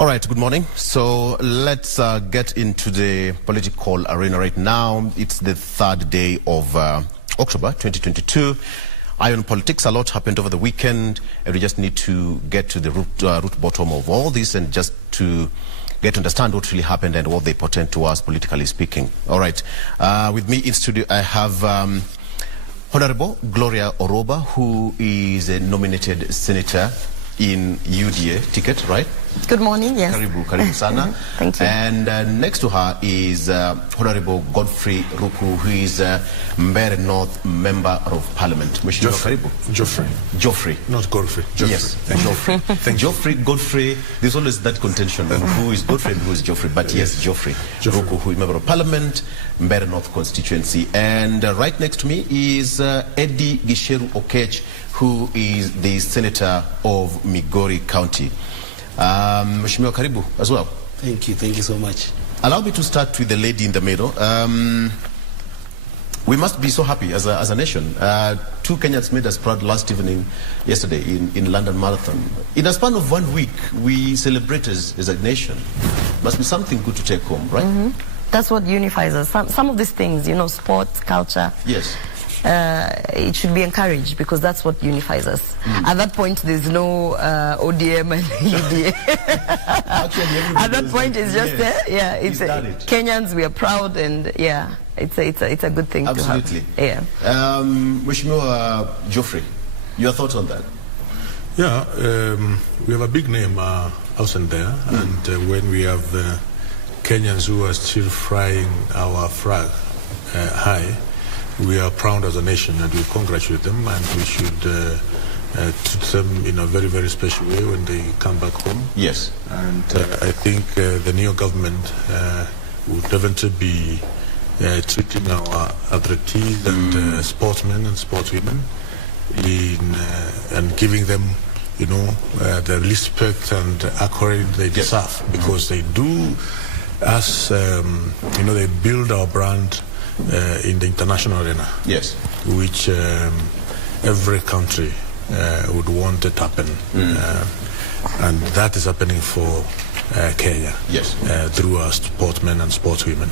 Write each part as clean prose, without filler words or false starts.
All right, good morning. So let's get into the political arena right now. It's the third day of October 2022. Iron politics, a lot happened over the weekend, and we just need to get to the root bottom of all this and just to get to understand what really happened and what they portend to us politically speaking. All right, with me in studio I have Honorable Gloria Orwoba, who is a nominated senator in UDA ticket, right? Good morning, yes. Karibu sana. Thank you. And next to her is Honorable Geoffrey Ruku, who is Mbeere North Member of Parliament. Geoffrey. Geoffrey. Not Godfrey. Yes, Geoffrey. Geoffrey, Godfrey, there's always that contention on who is Godfrey and who is Geoffrey. But yes, Geoffrey. Ruku, who is Member of Parliament, Mbeere North constituency. And right next to me is Gitcheru Oketch, who is the Senator of Migori County. Mheshimiwa karibu as well. Thank you so much. Allow me to start with the lady in the middle. We must be so happy as a nation. Two Kenyans made us proud yesterday in London Marathon. In a span of 1 week, we celebrate as a nation. Must be something good to take home, right? Mm-hmm. That's what unifies us. Some of these things, you know, sports, culture. Yes. It should be encouraged because that's what unifies us. At that point, there's no ODM and UDA. At that point, it's just it's Kenyans. We are proud, and it's a good thing. Absolutely. To have. Yeah. Mheshimiwa Geoffrey, your thoughts on that? Yeah, we have a big name out and there, and when we have Kenyans who are still flying our flag high, we are proud as a nation, and we congratulate them, and we should treat them in a very, very special way when they come back home. Yes. And I think the new government would definitely be treating our athletes and sportsmen and sportswomen and giving them, you know, the respect and accolade they deserve, because they do, as you know, they build our brand in the international arena, yes, which every country would want it to happen, and that is happening for Kenya, yes, through our sportsmen and sportswomen.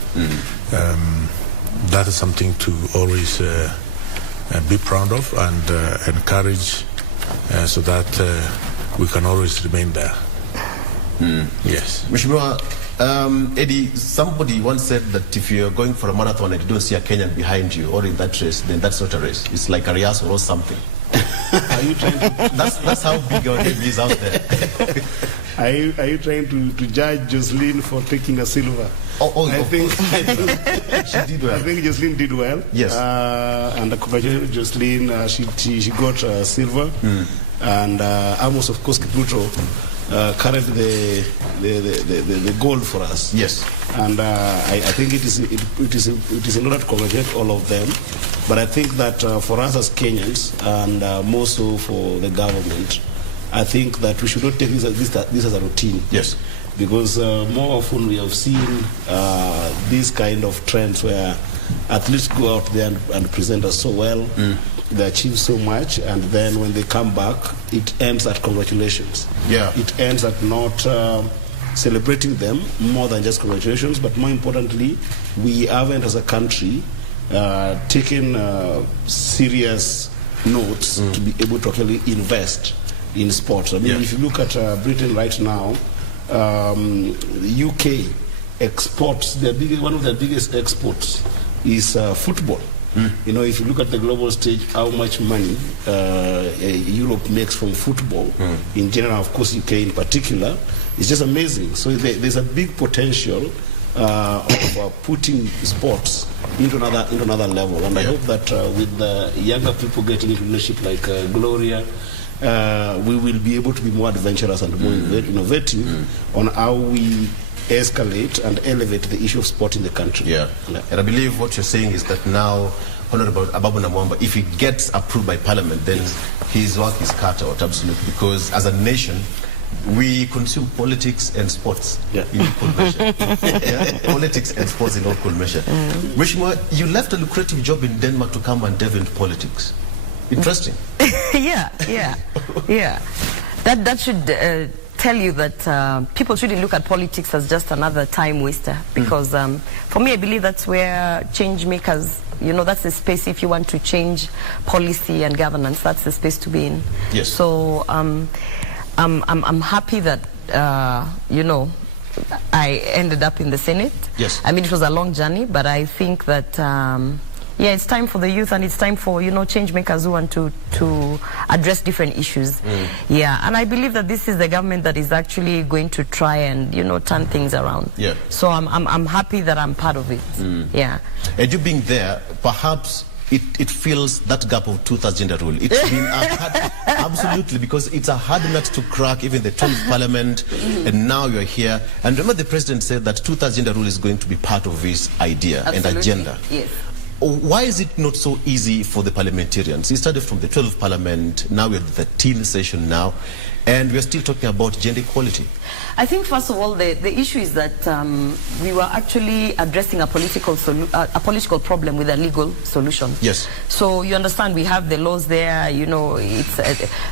That is something to always be proud of and encourage, so that we can always remain there. Yes. Mheshimiwa, Eddie, somebody once said that if you're going for a marathon and you don't see a Kenyan behind you or in that race, then that's not a race. It's like a rehearsal or something. Are you trying to, that's how big our name is out there. Are you trying to judge Jocelyn for taking a silver? I think she did well. I think Jocelyn did well. Yes. And congratulations, Jocelyn. She got silver. And Amos, of course, Kipruto carried the gold for us. Yes. And I think it is in order to congratulate all of them. But I think that for us as Kenyans, and more so for the government, I think that we should not take this as a routine. Yes. Because more often we have seen these kind of trends where athletes go out there and present us so well. They achieve so much, and then when they come back, it ends at congratulations. Yeah. It ends at not celebrating them more than just congratulations, but more importantly, we haven't as a country taken serious notes to be able to actually invest in sports. I mean, if you look at Britain right now, the UK exports, one of their biggest exports is football. You know, if you look at the global stage, how much money Europe makes from football in general, of course UK in particular, it's just amazing. So there's a big potential of putting sports into another level, and I hope that with the younger people getting into leadership like Gloria, we will be able to be more adventurous and more innovative on how we escalate and elevate the issue of sport in the country. Yeah. And I believe what you're saying is that now Honorable Ababu Namwamba, if he gets approved by Parliament, then his work is cut out, absolutely, because as a nation, we consume politics and sports in equal measure. Politics and sports in equal measure. Mheshimiwa, you left a lucrative job in Denmark to come and delve into politics. Interesting. Yeah. That should tell you that people shouldn't look at politics as just another time waster, because for me, I believe that's where change makers, that's the space. If you want to change policy and governance, that's the space to be in. Yes. So I'm happy that I ended up in the Senate. Yes. I mean, it was a long journey, but I think that yeah, it's time for the youth, and it's time for change makers who want to address different issues. Yeah, and I believe that this is the government that is actually going to try and turn things around. Yeah. So I'm happy that I'm part of it. Yeah. And you being there, perhaps it fills that gap of two-thirds gender rule. It's been a hard, absolutely, because it's a hard nut to crack, even the 12th parliament, and now you're here. And remember, the president said that two-thirds gender rule is going to be part of his idea and agenda. Yes. Why is it not so easy for the parliamentarians? He started from the 12th parliament, now we're at the 13th session now, and we're still talking about gender equality. I think, first of all, the issue is that we were actually addressing a political problem with a legal solution. Yes. So you understand, we have the laws there,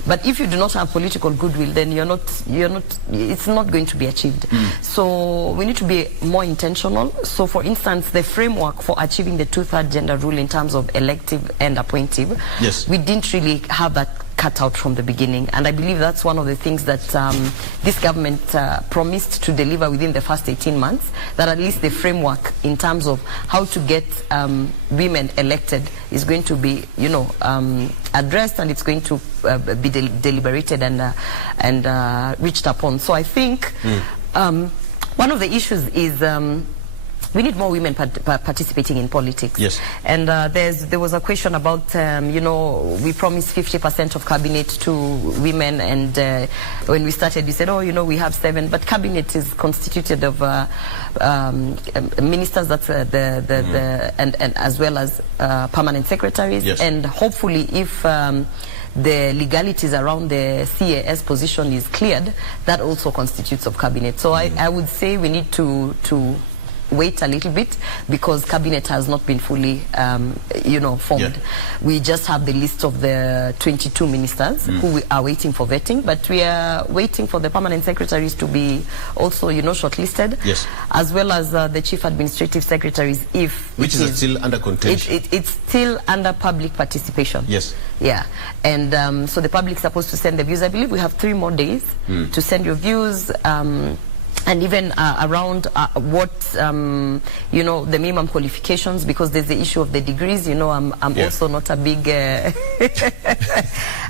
but if you do not have political goodwill, then it's not going to be achieved. So we need to be more intentional. So, for instance, the framework for achieving the two-thirds gender rule in terms of elective and appointive, yes, we didn't really have that cut out from the beginning, and I believe that's one of the things that this government promised to deliver within the first 18 months, that at least the framework in terms of how to get women elected is going to be addressed, and it's going to be deliberated and reached upon. So I think one of the issues is we need more women participating in politics. Yes. And there was a question about, we promised 50% of cabinet to women, and when we started, we said, we have 7, but cabinet is constituted of ministers, that's and as well as permanent secretaries. Yes. And hopefully, if the legalities around the CAS position is cleared, that also constitutes of cabinet. So I would say we need to wait a little bit, because cabinet has not been fully formed. Yeah. We just have the list of the 22 ministers who we are waiting for vetting, but we are waiting for the permanent secretaries to be also shortlisted. Yes. As well as the chief administrative secretaries, which is still under contention. It's still under public participation. Yes. Yeah. And so the public is supposed to send the views. I believe we have 3 more days to send your views, and even around what the minimum qualifications, because there's the issue of the degrees. I'm also not a big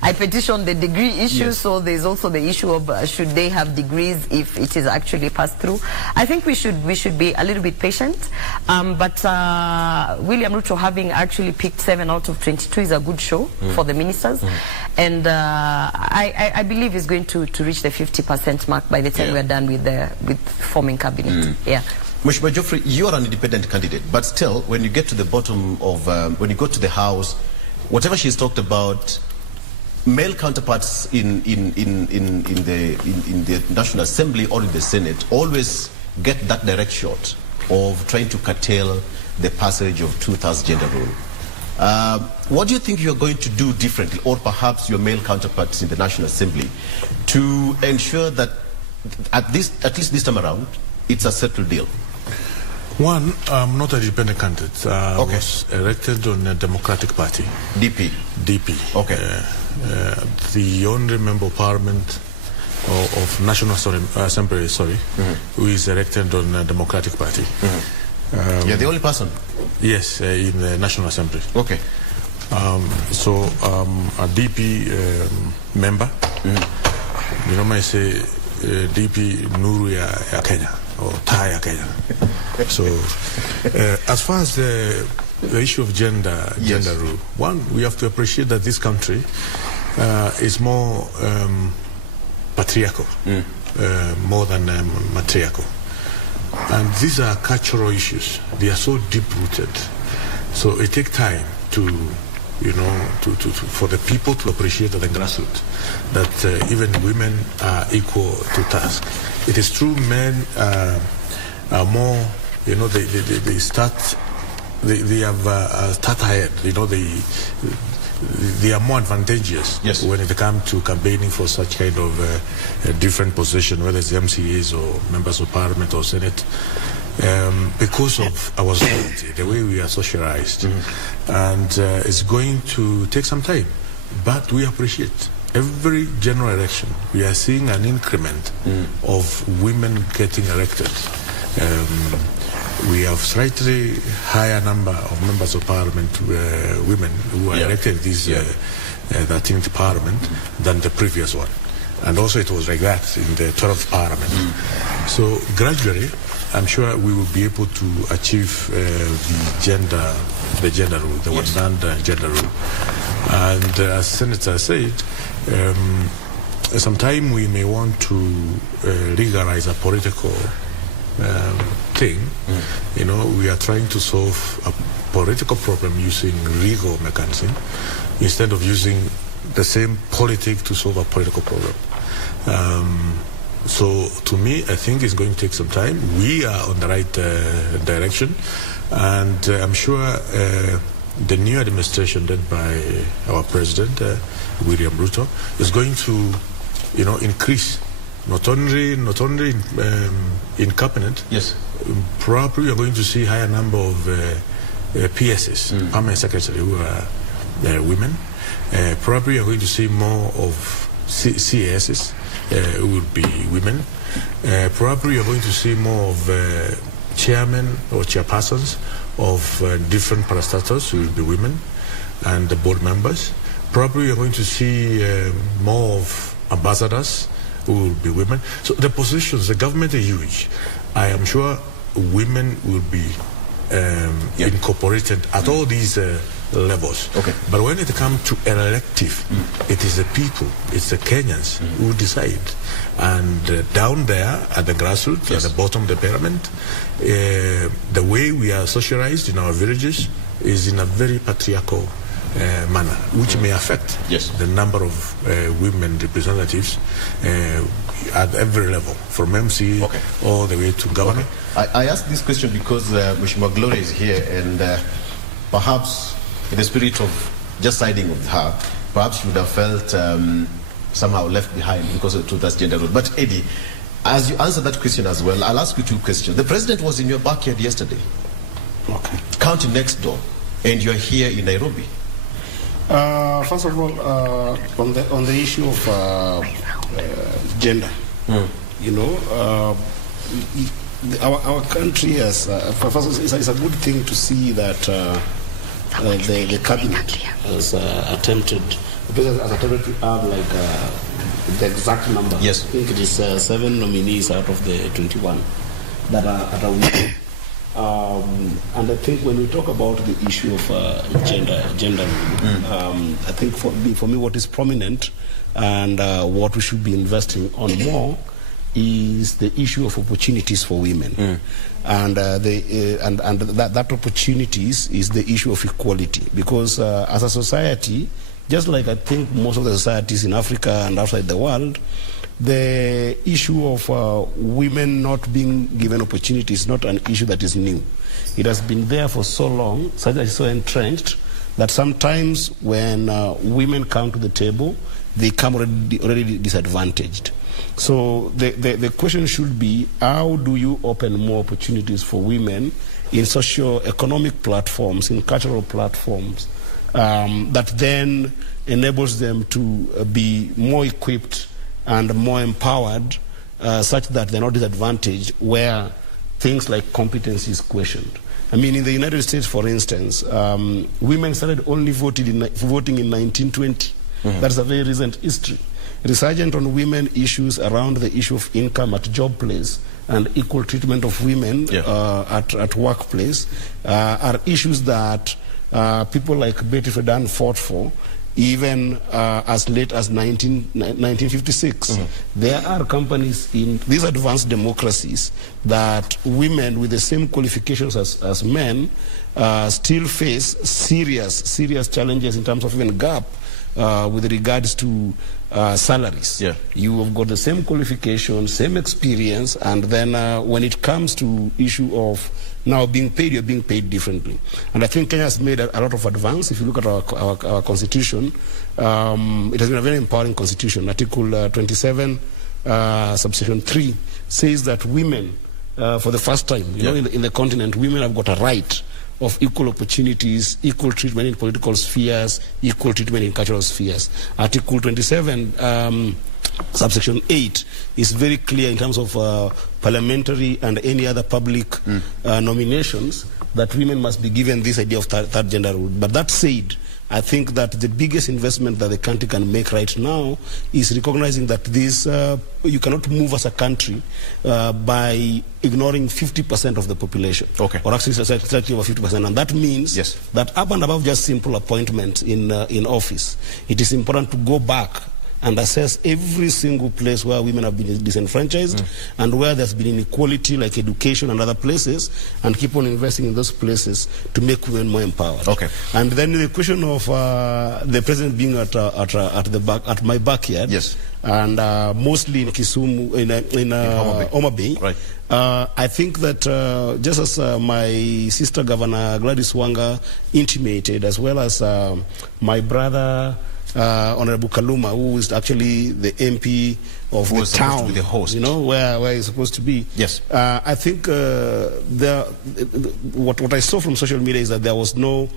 I petition the degree issue. Yes. So there's also the issue of should they have degrees if it is actually passed through. I think we should be a little bit patient, but William Ruto having actually picked 7 out of 22 is a good show for the ministers, and I believe he's going to reach the 50% mark by the time we're done with forming cabinet. Yeah. Mheshimiwa Geoffrey, you are an independent candidate, but still, when you get to the bottom of, when you go to the House, whatever she's talked about, male counterparts in the National Assembly or in the Senate always get that direct shot of trying to curtail the passage of two-thirds gender rule. What do you think you're going to do differently, or perhaps your male counterparts in the National Assembly, to ensure that at least this time around, it's a settled deal? One, I'm not a independent candidate. I was elected on a Democratic Party. DP? DP. Okay. The only member of Parliament of National Assembly, who is elected on a Democratic Party. You're the only person? Yes, in the National Assembly. Okay. So a DP member. You know, I say DP Nuru ya Kenya, or Thai ya Kenya. So as far as the issue of gender rule, one, we have to appreciate that this country is more patriarchal, more than matriarchal. And these are cultural issues. They are so deep-rooted. So it takes time to, for the people to appreciate at the grassroots that even women are equal to task. It is true, men are more, they start, they have start ahead. they are more advantageous when it comes to campaigning for such kind of different position, whether it's MCAs or members of parliament or senate, because of our society, the way we are socialized. And it's going to take some time, but we appreciate every general election we are seeing an increment of women getting elected. We have slightly higher number of members of parliament, women who are elected this 13th parliament than the previous one. And also it was like that in the 12th parliament. So gradually, I'm sure we will be able to achieve the gender rule, the one-man gender rule. And as Senator said, sometime we may want to legalize a political thing. You know, we are trying to solve a political problem using legal mechanism instead of using the same politic to solve a political problem. So to me, I think it's going to take some time. We are on the right direction, and I'm sure the new administration led by our president, William Ruto, is going to, you know, increase not only in cabinet. Probably you're going to see higher number of PSs, permanent secretary, who are women. Probably you're going to see more of CSs who will be women. Probably you're going to see more of chairmen or chairpersons of different parastatals who will be women, and the board members. Probably you're going to see more of ambassadors who will be women. So the positions, the government is huge. I am sure women will be incorporated at all these levels. But when it comes to elective, it is the people, it's the Kenyans who decide. And down there at the grassroots, at the bottom of the pyramid, the way we are socialized in our villages is in a very patriarchal manner, which may affect the number of women representatives at every level, from MC all the way to government. I asked this question because Mheshimiwa Gloria is here, and perhaps in the spirit of just siding with her, perhaps she would have felt somehow left behind because of that gender role. But Eddie, as you answer that question as well, I'll ask you two questions. The president was in your backyard yesterday, county next door, and you're here in Nairobi. First of all, on the issue of gender, you know, our country has, first, it's a good thing to see that the cabinet has attempted to have like the exact number. I think it is 7 nominees out of the 21 that are women. And I think when we talk about the issue of gender, I think for me what is prominent and what we should be investing on more is the issue of opportunities for women, and that opportunities is the issue of equality, because as a society, just like I think most of the societies in Africa and outside the world, the issue of women not being given opportunities is not an issue that is new. It has been there for so long, such as so entrenched, that sometimes when women come to the table, they come already disadvantaged. So the question should be, how do you open more opportunities for women in socio-economic platforms, in cultural platforms, that then enables them to be more equipped and more empowered, such that they're not disadvantaged where things like competence is questioned. I mean, in the United States, for instance, women started only voting in 1920. That's a very recent history. Resurgent on women issues around the issue of income at job place and equal treatment of women at workplace are issues that people like Betty Friedan fought for even as late as 1956. There are companies in these advanced democracies that women with the same qualifications as men still face serious challenges in terms of even gap with regards to salaries. You have got the same qualifications, same experience, and then when it comes to issue of now being paid, you're being paid differently. And I think Kenya has made a lot of advance. If you look at our constitution, it has been a very empowering constitution. Article 27, subsection 3 says that women, for the first time, you know, in the continent, women have got a right of equal opportunities, equal treatment in political spheres, equal treatment in cultural spheres. Article 27, subsection 8 is very clear in terms of parliamentary and any other public nominations that women must be given this idea of third gender rule. But that said, I think that the biggest investment that the country can make right now is recognizing that this, you cannot move as a country by ignoring 50% of the population. Okay. Or actually slightly over 50%. And that means that up and above just simple appointments in office, it is important to go back and assess every single place where women have been disenfranchised and where there's been inequality like education and other places, and keep on investing in those places to make women more empowered. Okay. And then the question of the president being at my backyard, and mostly in Kisumu, in Homa Bay. Right. I think that just as my sister Governor Gladys Wanga intimated, as well as my brother Honorable Kaluma, who is actually the MP of the town, the host, you know, where he's supposed to be. Yes. I think what I saw from social media is that there was no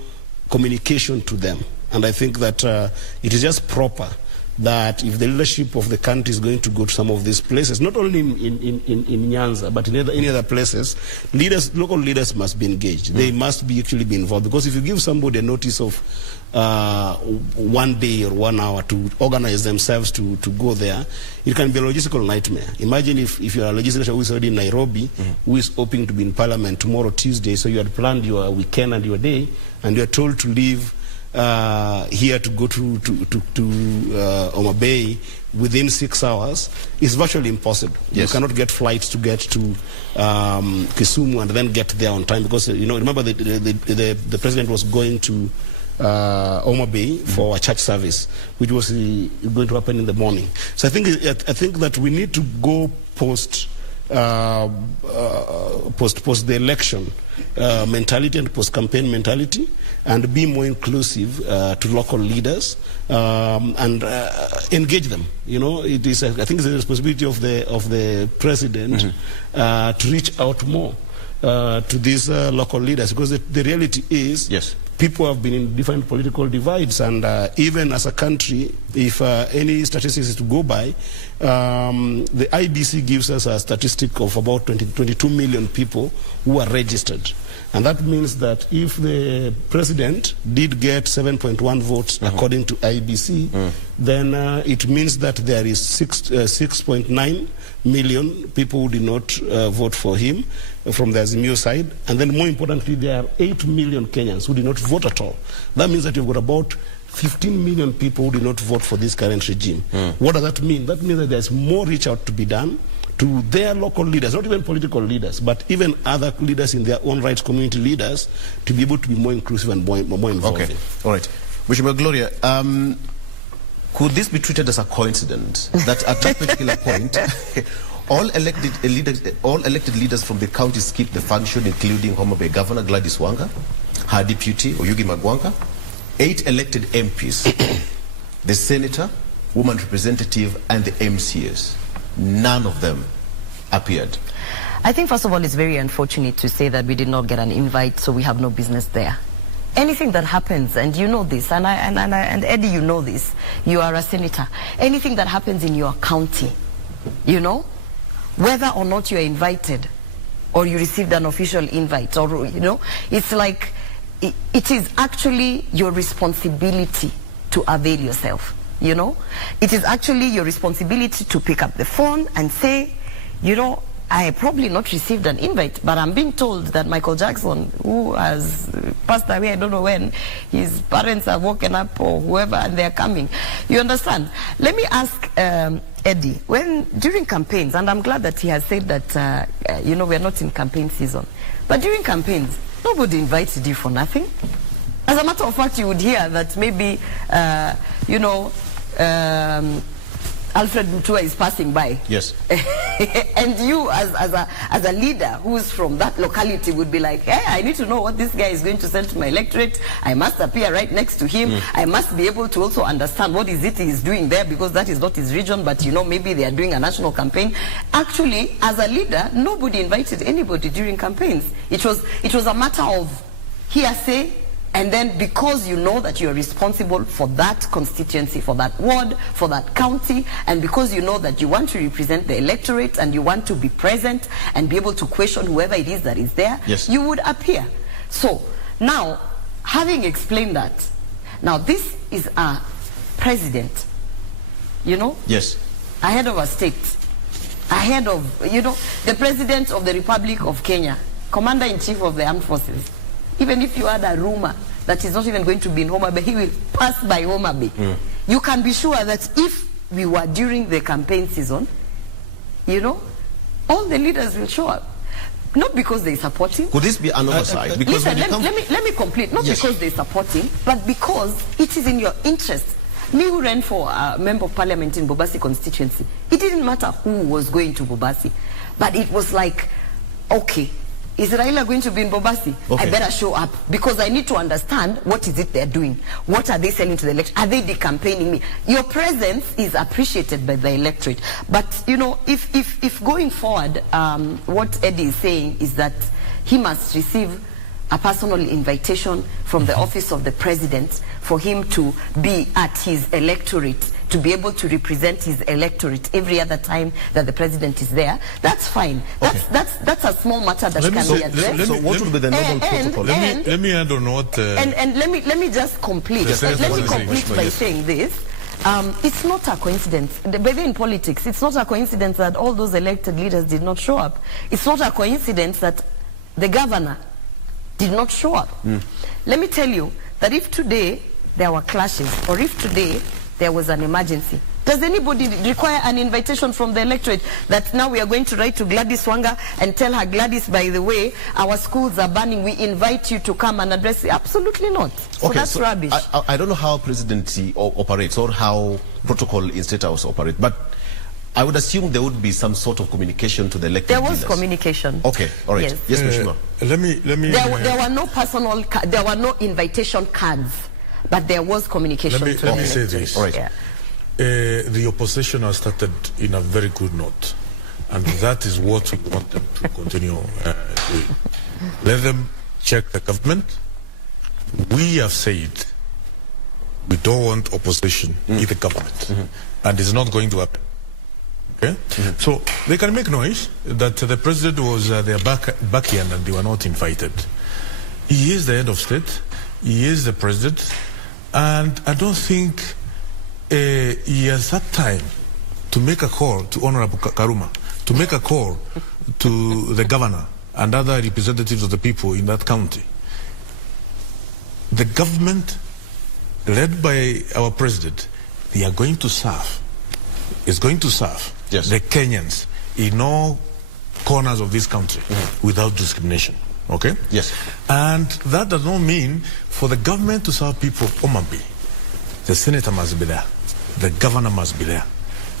communication to them, and I think that it is just proper that if the leadership of the country is going to go to some of these places, not only in Nyanza, but in any other places, local leaders must be engaged. They must actually be involved, because if you give somebody a notice of 1 day or 1 hour to organize themselves to go there, it can be a logistical nightmare. Imagine if you're a legislator who is already in Nairobi, who is hoping to be in Parliament tomorrow, Tuesday, so you had planned your weekend and your day, and you're told to leave here to go to Homa Bay within 6 hours. Is virtually impossible. You cannot get flights to get to Kisumu and then get there on time, because you know, remember the president was going to Homa Bay for a church service, which was going to happen in the morning. So I think that we need to go post the election mentality and post-campaign mentality, and be more inclusive to local leaders and engage them. You know, it is. I think it's the responsibility of the president to reach out more to these local leaders, because the reality is people have been in different political divides, and even as a country, if any statistics is to go by, the IBC gives us a statistic of about 22 million people who are registered. And that means that if the president did get 7.1 votes according to IBC, then it means that there is 6.9 million people who did not vote for him from the Azimio side. And then more importantly, there are 8 million Kenyans who did not vote at all. That means that you've got about 15 million people who did not vote for this current regime. What does that mean? That means that there's more reach out to be done to their local leaders, not even political leaders, but even other leaders in their own rights, community leaders, to be able to be more inclusive and more involved. Okay, all right. Mheshimiwa Gloria, could this be treated as a coincidence that at that particular point, all elected leaders from the county skipped the function, including Homa Bay Governor Gladys Wanga, her deputy Oyugi Magwanga, 8 elected MPs, the senator, woman representative, and the MCS? None of them appeared. I think, first of all, it's very unfortunate to say that we did not get an invite, so we have no business there. Anything that happens, and you know this, and Eddie, you know this, you are a senator. Anything that happens in your county, you know, whether or not you are invited, or you received an official invite, or, you know, it's like, it is actually your responsibility to avail yourself. You know, it is actually your responsibility to pick up the phone and say, you know, I probably not received an invite, but I'm being told that Michael Jackson, who has passed away, I don't know when, his parents have woken up or whoever, and they're coming. You understand? Let me ask Eddie, during campaigns, and I'm glad that he has said that, you know, we're not in campaign season, but during campaigns, nobody invited you for nothing. As a matter of fact, you would hear that maybe, you know, Alfred Mutua is passing by. Yes. And you as a leader who's from that locality would be like, hey, I need to know what this guy is going to send to my electorate. I must appear right next to him. I must be able to also understand what is it he's doing there, because that is not his region, but you know, maybe they are doing a national campaign. Actually, as a leader, nobody invited anybody during campaigns. It was a matter of hearsay. And then because you know that you're responsible for that constituency, for that ward, for that county, and because you know that you want to represent the electorate and you want to be present and be able to question whoever it is that is there, yes, you would appear. So now, having explained that, now this is a president, you know? Yes. Ahead of a state, ahead of, you know, the president of the Republic of Kenya, commander-in-chief of the armed forces. Even if you had a rumor that he's not even going to be in Homa Bay, he will pass by Homa Bay. You can be sure that if we were during the campaign season, you know, all the leaders will show up. Not because they support him. Could this be an oversight? Because listen, let me complete. Not because they support him, but because it is in your interest. Me who ran for a member of parliament in Bobasi constituency, it didn't matter who was going to Bobasi. But it was like, okay, is Raila going to be in Bobasi? Okay. I better show up because I need to understand what is it they're doing. What are they selling to the electorate? Are they decampaigning me? Your presence is appreciated by the electorate. But, you know, if going forward, what Eddie is saying is that he must receive a personal invitation from the office of the president for him to be at his electorate, to be able to represent his electorate every other time that the president is there, that's fine. Okay. That's a small matter that can be addressed. So what would be the normal protocol? Let me add on what... and let me just complete. Let me complete by saying this. It's not a coincidence. But in politics, it's not a coincidence that all those elected leaders did not show up. It's not a coincidence that the governor did not show up. Let me tell you that if today there were clashes, or if today there was an emergency, does anybody require an invitation from the electorate that now we are going to write to Gladys Wanga and tell her, Gladys, by the way, our schools are burning, we invite you to come and address it? Absolutely not. So okay, that's rubbish. I don't know how presidency operates or how protocol in State House operate, but I would assume there would be some sort of communication to the elected There was leaders. Communication. Okay, all right. Yes, Mheshimiwa. Let me. There were no personal, there were no invitation cards, but there was communication. Let me say this. All right. Yeah. The opposition has started in a very good note, and that is what we want them to continue doing. Let them check the government. We have said we don't want opposition in the government, and it's not going to happen. Okay? So they can make noise that the president was their backhand and they were not invited. He is the head of state. He is the president, and I don't think he has that time to make a call to Honorable Karuma, to make a call to the governor and other representatives of the people in that county. The government, led by our president, they are going to serve. Is going to serve the Kenyans in all corners of this country without discrimination. Okay? Yes. And that does not mean for the government to serve people of Homa Bay. The senator must be there. The governor must be there.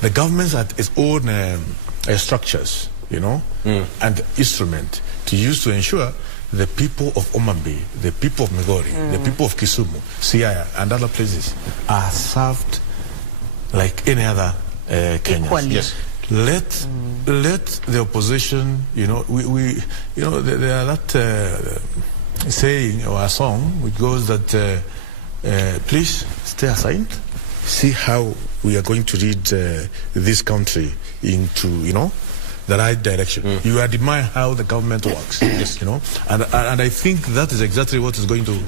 The government has its own structures, you know, and instrument to use to ensure the people of Homa Bay, the people of Migori, the people of Kisumu, Siaya, and other places are served like any other Kenyans. Yes. Let the opposition, you know, we you know, there are that saying or a song which goes that please stay aside, see how we are going to lead this country into, you know, the right direction. You admire how the government works, you know, and I think that is exactly what is going to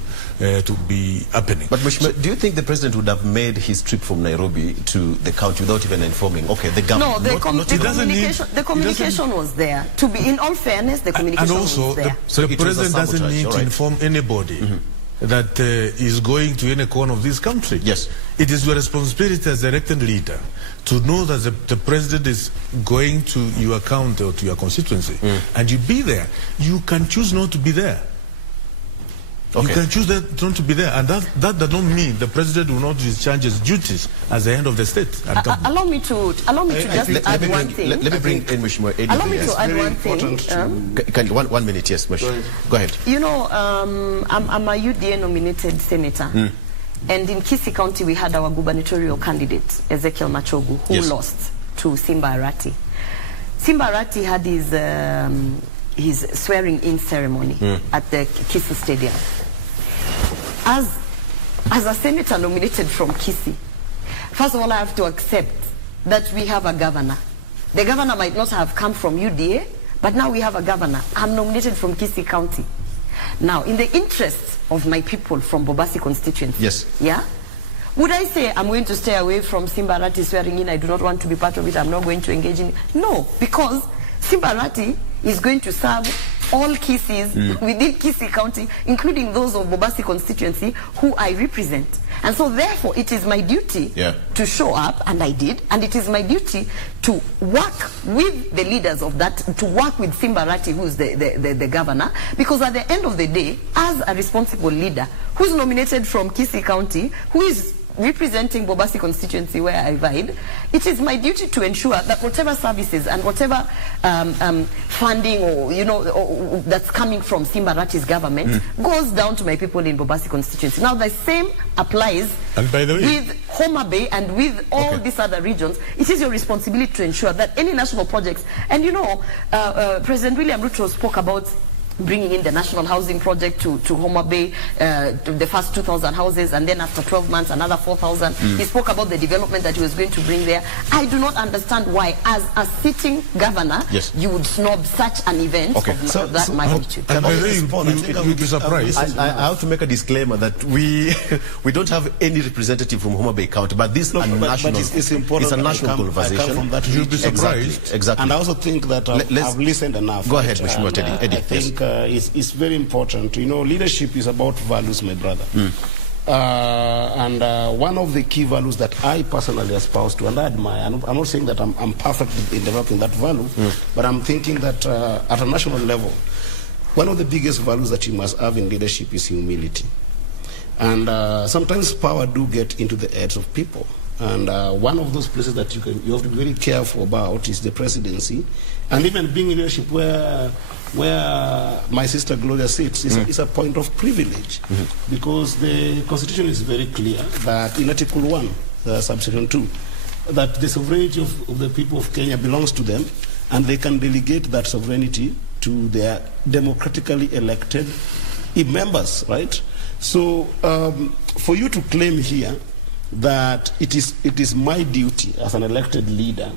be happening. But do you think the president would have made his trip from Nairobi to the county without even informing? Okay, the government. No, the communication was there. To be, in all fairness, the communication was there. And also, the president doesn't need to inform anybody that is going to any corner of this country. Yes. It is your responsibility as the elected leader to know that the president is going to your county or to your constituency, and you be there. You can choose not to be there. You can choose that not to be there, and that does not mean the president will not discharge his duties as the head of the state. Allow me to just add one thing. Let me bring in Mheshimiwa Eddie. Allow me to add one thing. One minute, yes, Mheshimiwa. Go ahead. You know, I'm a UDA nominated senator. And in Kisii County, we had our gubernatorial candidate, Ezekiel Machogu, who lost to Simba Arati. Simba Arati had his swearing-in ceremony at the Kisii Stadium. As a senator nominated from Kisii, first of all, I have to accept that we have a governor. The governor might not have come from UDA, but now we have a governor. I'm nominated from Kisii County. Now, in the interest of my people from Bobasi constituency, would I say I'm going to stay away from Simba Arati swearing in? I do not want to be part of it. I'm not going to engage in it. No, because Simba Arati is going to serve all Kisiis within Kisii County, including those of Bobasi constituency who I represent. And so therefore it is my duty to show up, and I did, and it is my duty to work with the leaders of that, to work with Simba Arati, who is the governor, because at the end of the day, as a responsible leader who's nominated from Kisii County, who is representing Bobasi constituency where I reside, it is my duty to ensure that whatever services and whatever funding or that's coming from Simba Arati's government goes down to my people in Bobasi constituency. Now the same applies with Homa Bay and with all these other regions. It is your responsibility to ensure that any national projects, and President William Ruto spoke about bringing in the national housing project to Homa Bay, the first 2,000 houses, and then after 12 months another 4,000. He spoke about the development that he was going to bring there. I do not understand why, as a sitting governor, you would snub such an event of that magnitude. You'd be surprised. I have to make a disclaimer that we don't have any representative from Homa Bay County, but this is a national. It's important. It's a national conversation. You'd be surprised. Exactly. And I also think that I've listened enough. Go ahead, Mheshimiwa Eddie. I think it's very important. Leadership is about values, my brother. And one of the key values that I personally espouse to and I admire, I'm not saying that I'm perfect in developing that value, but I'm thinking that at a national level, one of the biggest values that you must have in leadership is humility. And sometimes power do get into the heads of people. And one of those places that you have to be very careful about is the presidency. And even being in leadership where my sister Gloria sits is a point of privilege, because the Constitution is very clear that in Article 1, subsection 2, that the sovereignty of the people of Kenya belongs to them, and they can delegate that sovereignty to their democratically elected members, right? So for you to claim here that it is my duty as an elected leader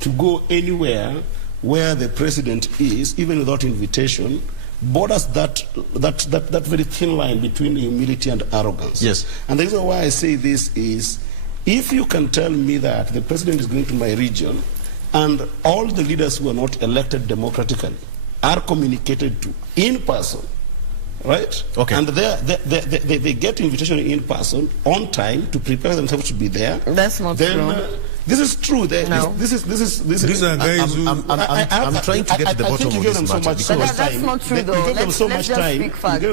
to go anywhere where the president is, even without invitation, borders that very thin line between humility and arrogance. Yes. And the reason why I say this is, if you can tell me that the president is going to my region and all the leaders who are not elected democratically are communicated to in person, right? Okay. And they get invitation in person on time to prepare themselves to be there. That's not true. This is true. No. These are guys who... I'm trying to get to the bottom of this matter. That's not true, though. You give them so much time. Speak facts.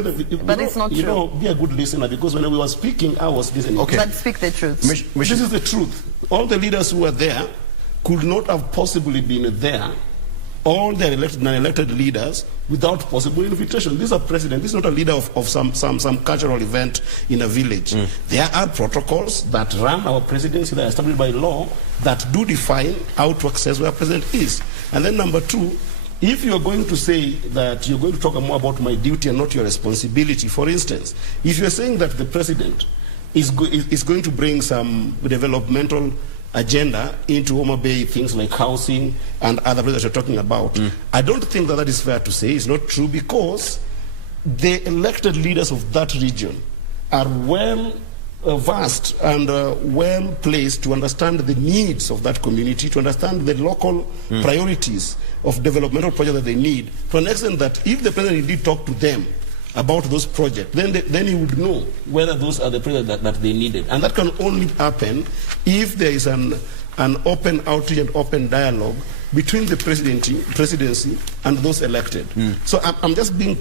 But it's not true. Be a good listener, because when we were speaking, I was listening. Okay. But speak the truth. This is the truth. All the leaders who were there could not have possibly been there, all the elected and unelected leaders, without possible invitation. This is a president. This is not a leader of some cultural event in a village. There are protocols that run our presidency that are established by law that do define how to access where a president is. And then number two, if you're going to say that you're going to talk more about my duty and not your responsibility, for instance, if you're saying that the president is going to bring some developmental agenda into Homa Bay, things like housing and other places you're talking about, I don't think that is fair to say. It's not true, because the elected leaders of that region are well versed and well placed to understand the needs of that community, to understand the local priorities of developmental projects that they need, to an extent that if the president indeed talked to them about those projects, then he would know whether those are the projects that they needed. And that can only happen if there is an open outreach and open dialogue between the presidency and those elected. So I'm just being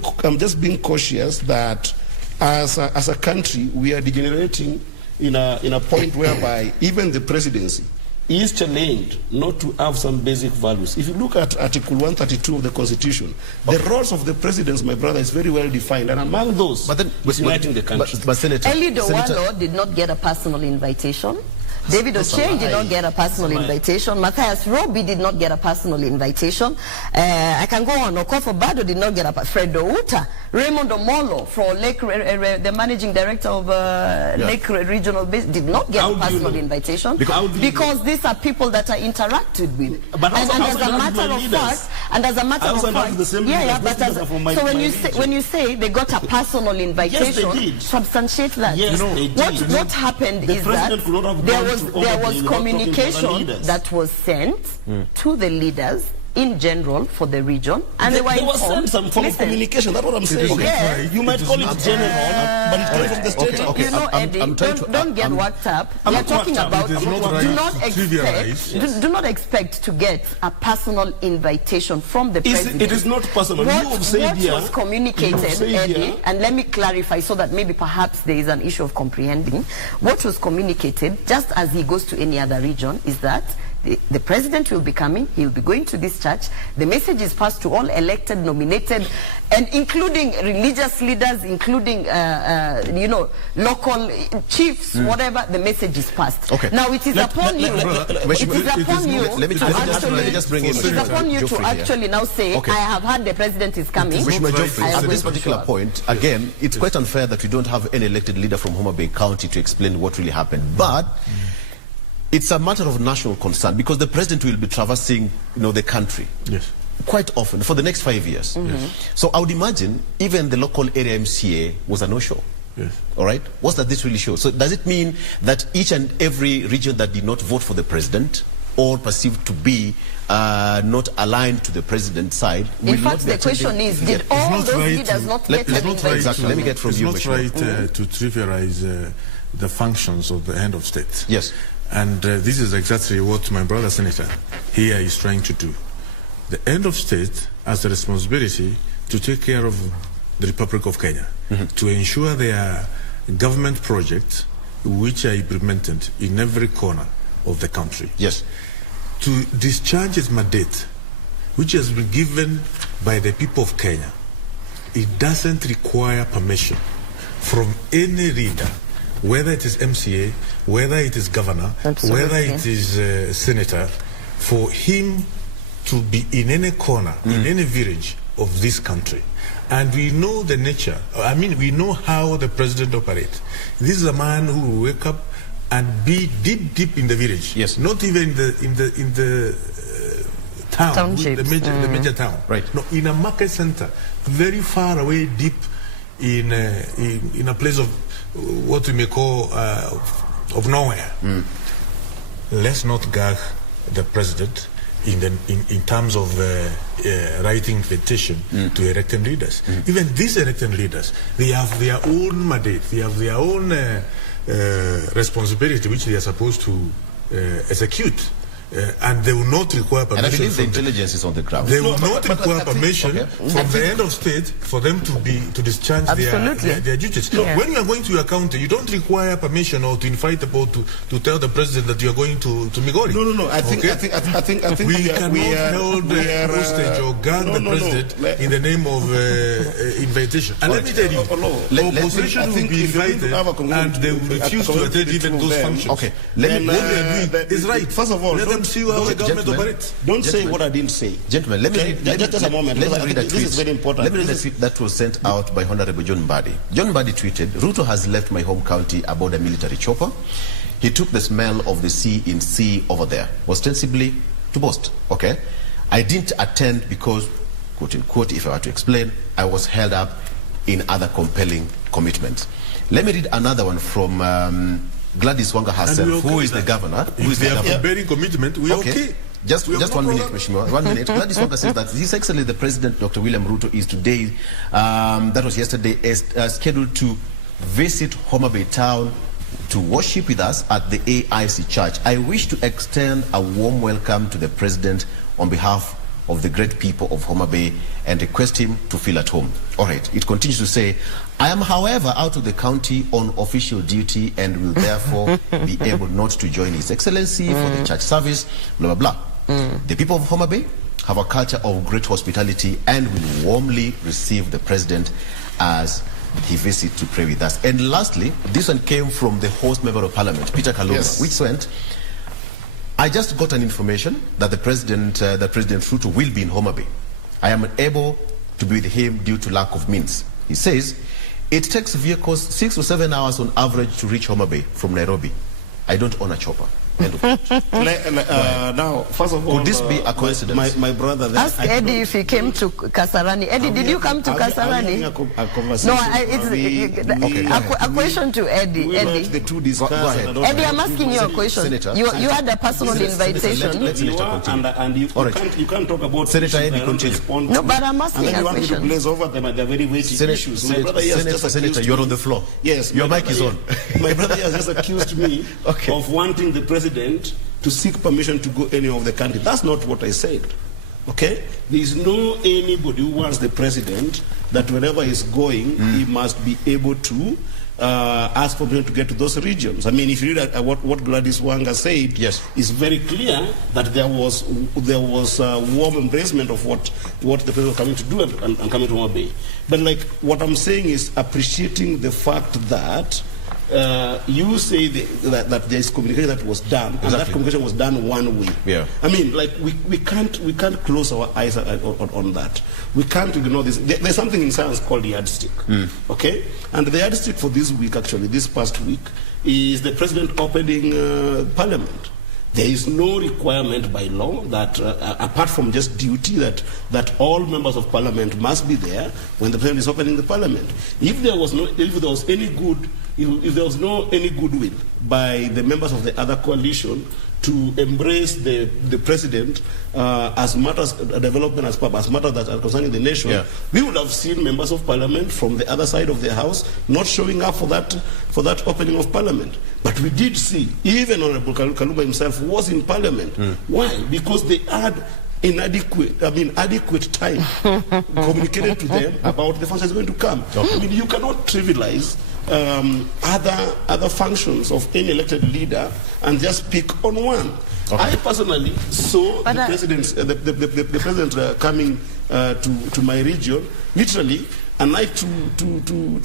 cautious that as a country, we are degenerating in a point whereby even the presidency is challenged not to have some basic values. If you look at Article 132 of the Constitution, the roles of the presidents, my brother, is very well defined, and among those, uniting the country. Oloo did not get a personal invitation. David Ocheng did not get a personal invitation. Matthias Roby did not get a personal invitation. I can go on. Okofo Bado did not get a Fred Outa, Raymond Omolo, for Lake, the managing director of Lake Regional Base, did not get a personal invitation because these are people that are interacted with. But and as a matter of fact, so when you say they got a personal invitation, substantiate that. Yes, what happened is that there was communication that was sent to the leaders in general for the region, and they were informed. Some form of communication. That's what I'm saying. You might call it general, but it's coming from the state. You know, Eddie, don't get worked up. We are talking about do not expect to get a personal invitation from the president. It is not personal. What was communicated, Eddie, and let me clarify so that maybe perhaps there is an issue of comprehending. What was communicated, just as he goes to any other region, is that the president will be coming, he'll be going to this church. The message is passed to all elected, nominated, and including religious leaders, including, local chiefs, whatever, the message is passed. Okay. Now it is upon you to actually now say, I have heard the president is coming. At this particular point, again, it's quite unfair that we don't have any elected leader from Homa Bay County to explain what really happened. But it's a matter of national concern because the president will be traversing, the country quite often for the next 5 years. So I would imagine even the local area MCA was a no-show. All right? What's that this really show? So does it mean that each and every region that did not vote for the president or perceived to be not aligned to the president's side? In fact, the question is, did all those leaders not get an invitation? Exactly. Let me get from you. It's not right to trivialize the functions of the head of state. Yes. And this is exactly what my brother senator here is trying to do. The head of state has the responsibility to take care of the Republic of Kenya, to ensure there are government projects which are implemented in every corner of the country. Yes. To discharge its mandate, which has been given by the people of Kenya, it doesn't require permission from any leader, whether it is MCA, whether it is governor, whether it is senator, for him to be in any corner, in any village of this country. And we know the nature, we know how the president operates. This is a man who will wake up and be deep in the village. Yes. Not even in the town, the major town. Right. No, in a market center, very far away, deep in a place of what we may call of nowhere. Let's not gag the president in terms of writing invitation to elected leaders. Even these elected leaders, they have their own mandate, they have their own responsibility which they are supposed to execute. And they will not require permission. And I believe the intelligence is on the ground. They will not require permission from the head of state for them to discharge their duties. No, when you are going to your county, you don't require permission or to invite the board to tell the president that you are going to Migori. No. I think we cannot hold hostage or gag the president in the name of invitation. And let me tell you, the opposition will be invited and they will refuse to attend even those functions. Okay, what they are doing is right. First of all, see how the government operates. Don't say what I didn't say. Gentlemen, let me read a moment. Let me read a tweet. This is very important. Let me read a tweet that was sent out by Honorable John Mbeere. John Mbeere tweeted, Ruto has left my home county aboard a military chopper. He took the smell of the sea in sea over there, ostensibly to boast. Okay? I didn't attend because, quote unquote, if I were to explain, I was held up in other compelling commitments. Let me read another one from Gladys Wanga herself, who is the governor. If they have a bearing commitment, we are okay. Just 1 minute, Mheshimiwa. 1 minute. Gladys Wanga says that His Excellency the President, Dr. William Ruto, is today, that was yesterday, scheduled to visit Homa Bay Town to worship with us at the AIC Church. I wish to extend a warm welcome to the President on behalf of the great people of Homa Bay and request him to feel at home. All right, it continues to say, I am, however, out of the county on official duty and will therefore be able not to join His Excellency for the church service, blah, blah, blah. The people of Homa Bay have a culture of great hospitality and will warmly receive the president as he visits to pray with us. And lastly, this one came from the host member of parliament, Peter Kaluma, which went, I just got an information that President Ruku will be in Homa Bay. I am unable to be with him due to lack of means. He says, it takes vehicles 6 to 7 hours on average to reach Homa Bay from Nairobi. I don't own a chopper. Now, first of all, could this be a coincidence? My brother there, ask Eddie if he came to Kasarani. Eddie, did you come to Kasarani? A question to Eddie. Eddie, the two discuss. Eddie, I'm asking you a question. Senator, you had a personal invitation. And you can't talk about Senator Eddie, continue. No, but I'm asking a question. And then you want me to blaze over them, and they're very weighty issues. My brother has just Senator, you're on the floor. Yes, your mic is on. My brother has just accused me of wanting the president to seek permission to go any of the country. That's not what I said. Okay? There is no anybody who wants the president that wherever he's going, he must be able to ask for permission to get to those regions. I mean, if you read what Gladys Wanga said, it's very clear that there was warm embracement of what the president was coming to do and coming to Homa Bay. But like what I'm saying is appreciating the fact that you say that there is communication that was done, and that communication was done one way. Yeah. I mean, like we can't close our eyes on that. We can't ignore this. There's something in science called the yardstick. Okay, and the yardstick for this week, actually, this past week, is the president opening Parliament. There is no requirement by law that, apart from just duty, that all members of Parliament must be there when the president is opening the Parliament. If there was no any goodwill by the members of the other coalition to embrace the president as matters development as matters that are concerning the nation, we would have seen members of Parliament from the other side of the house not showing up for that opening of Parliament. But we did see, even Honorable Kaluma himself was in Parliament. Why? Because they had adequate time communicated to them about the functions going to come. I mean, you cannot trivialize other functions of any elected leader and just pick on one. I personally saw the president coming to my region, literally, and like to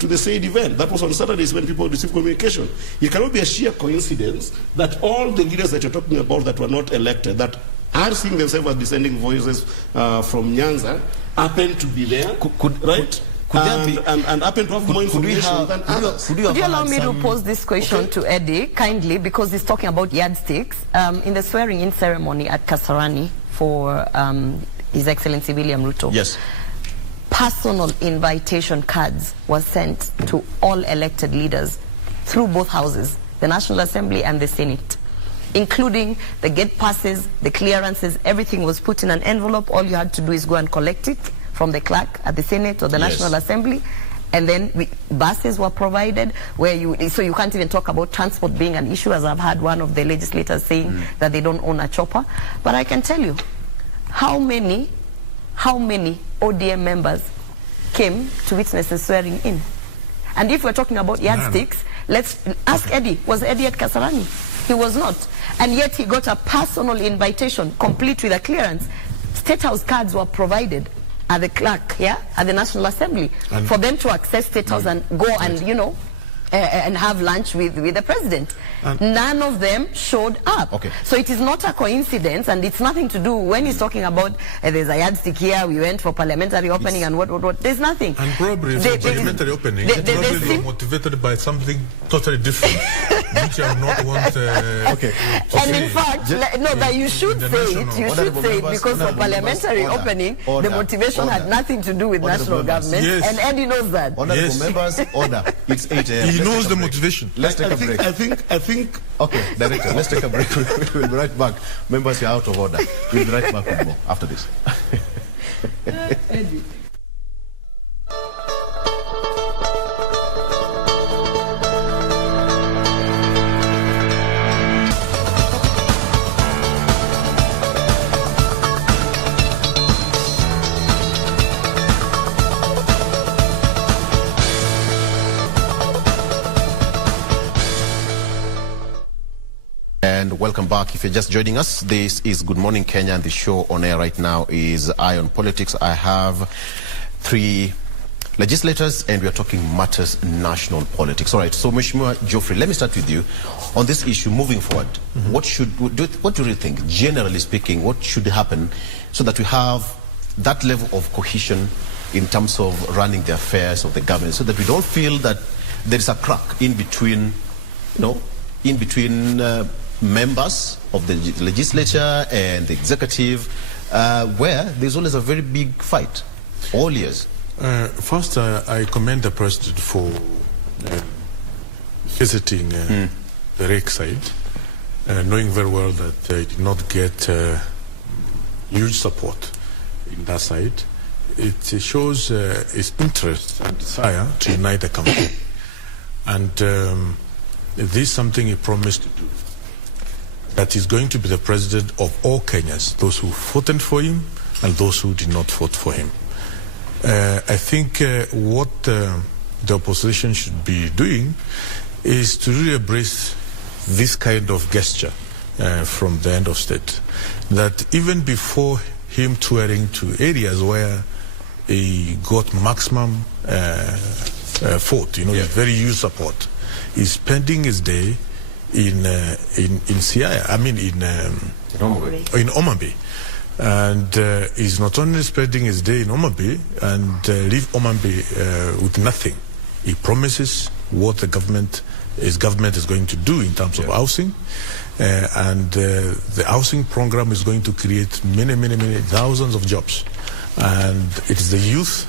the said event. That was on Saturdays when people received communication. It cannot be a sheer coincidence that all the leaders that you're talking about that were not elected, that are seeing themselves as dissenting voices from Nyanza, happen to be there, right? And happen to have more information than others. Could you allow me to pose this question to Eddie, kindly, because he's talking about yardsticks. In the swearing-in ceremony at Kasarani for His Excellency William Ruto, personal invitation cards were sent to all elected leaders through both houses, the National Assembly and the Senate, including the gate passes, the clearances. Everything was put in an envelope. All you had to do is go and collect it from the clerk at the Senate or the National Assembly, and then buses were provided so you can't even talk about transport being an issue, as I've had one of the legislators saying that they don't own a chopper. But I can tell you how many ODM members came to witness the swearing in. And if we're talking about yardsticks, let's ask Eddie. Was Eddie at Kasarani? He was not. And yet he got a personal invitation complete with a clearance. State House cards were provided at the clerk, at the National Assembly, for them to access State House and go and, and have lunch with the president. None of them showed up. So it is not a coincidence, and it's nothing to do when he's talking about there's a yardstick here, we went for parliamentary opening and what. There's nothing. And probably for parliamentary opening, they were motivated by something totally different, which I not want and in fact, that you should say it. You should say it because for parliamentary opening, the motivation had nothing to do with national government, and Eddie knows that. Honorable members, order. It's 8 a.m. He knows the motivation. Let's take a break. I think. Okay, Director, let's take a break. We'll be right back. Members, you're out of order. We'll be right back with more after this. and welcome back. If you're just joining us, this is Good Morning Kenya, and the show on air right now is Eye on Politics. I have 3 legislators, and we are talking matters national politics. All right, so Mheshimiwa Geoffrey, let me start with you. On this issue, moving forward, what do you think, generally speaking, what should happen so that we have that level of cohesion in terms of running the affairs of the government, so that we don't feel that there is a crack in between, members of the legislature and the executive, where there's always a very big fight, all years? First, I commend the President for visiting the REC side, knowing very well that he did not get huge support in that side. It shows his interest and desire to unite the country. And this is something he promised to do, that he's going to be the president of all Kenyans, those who voted for him and those who did not vote for him. I think what the opposition should be doing is to really embrace this kind of gesture from the end of state, that even before him touring to areas where he got maximum vote, very huge support, he's spending his day in Siaya, in Omambe. And he's not only spending his day in Omambe and leave Omambe with nothing. He promises what his government is going to do in terms of housing, and the housing program is going to create many thousands of jobs. And it is the youth,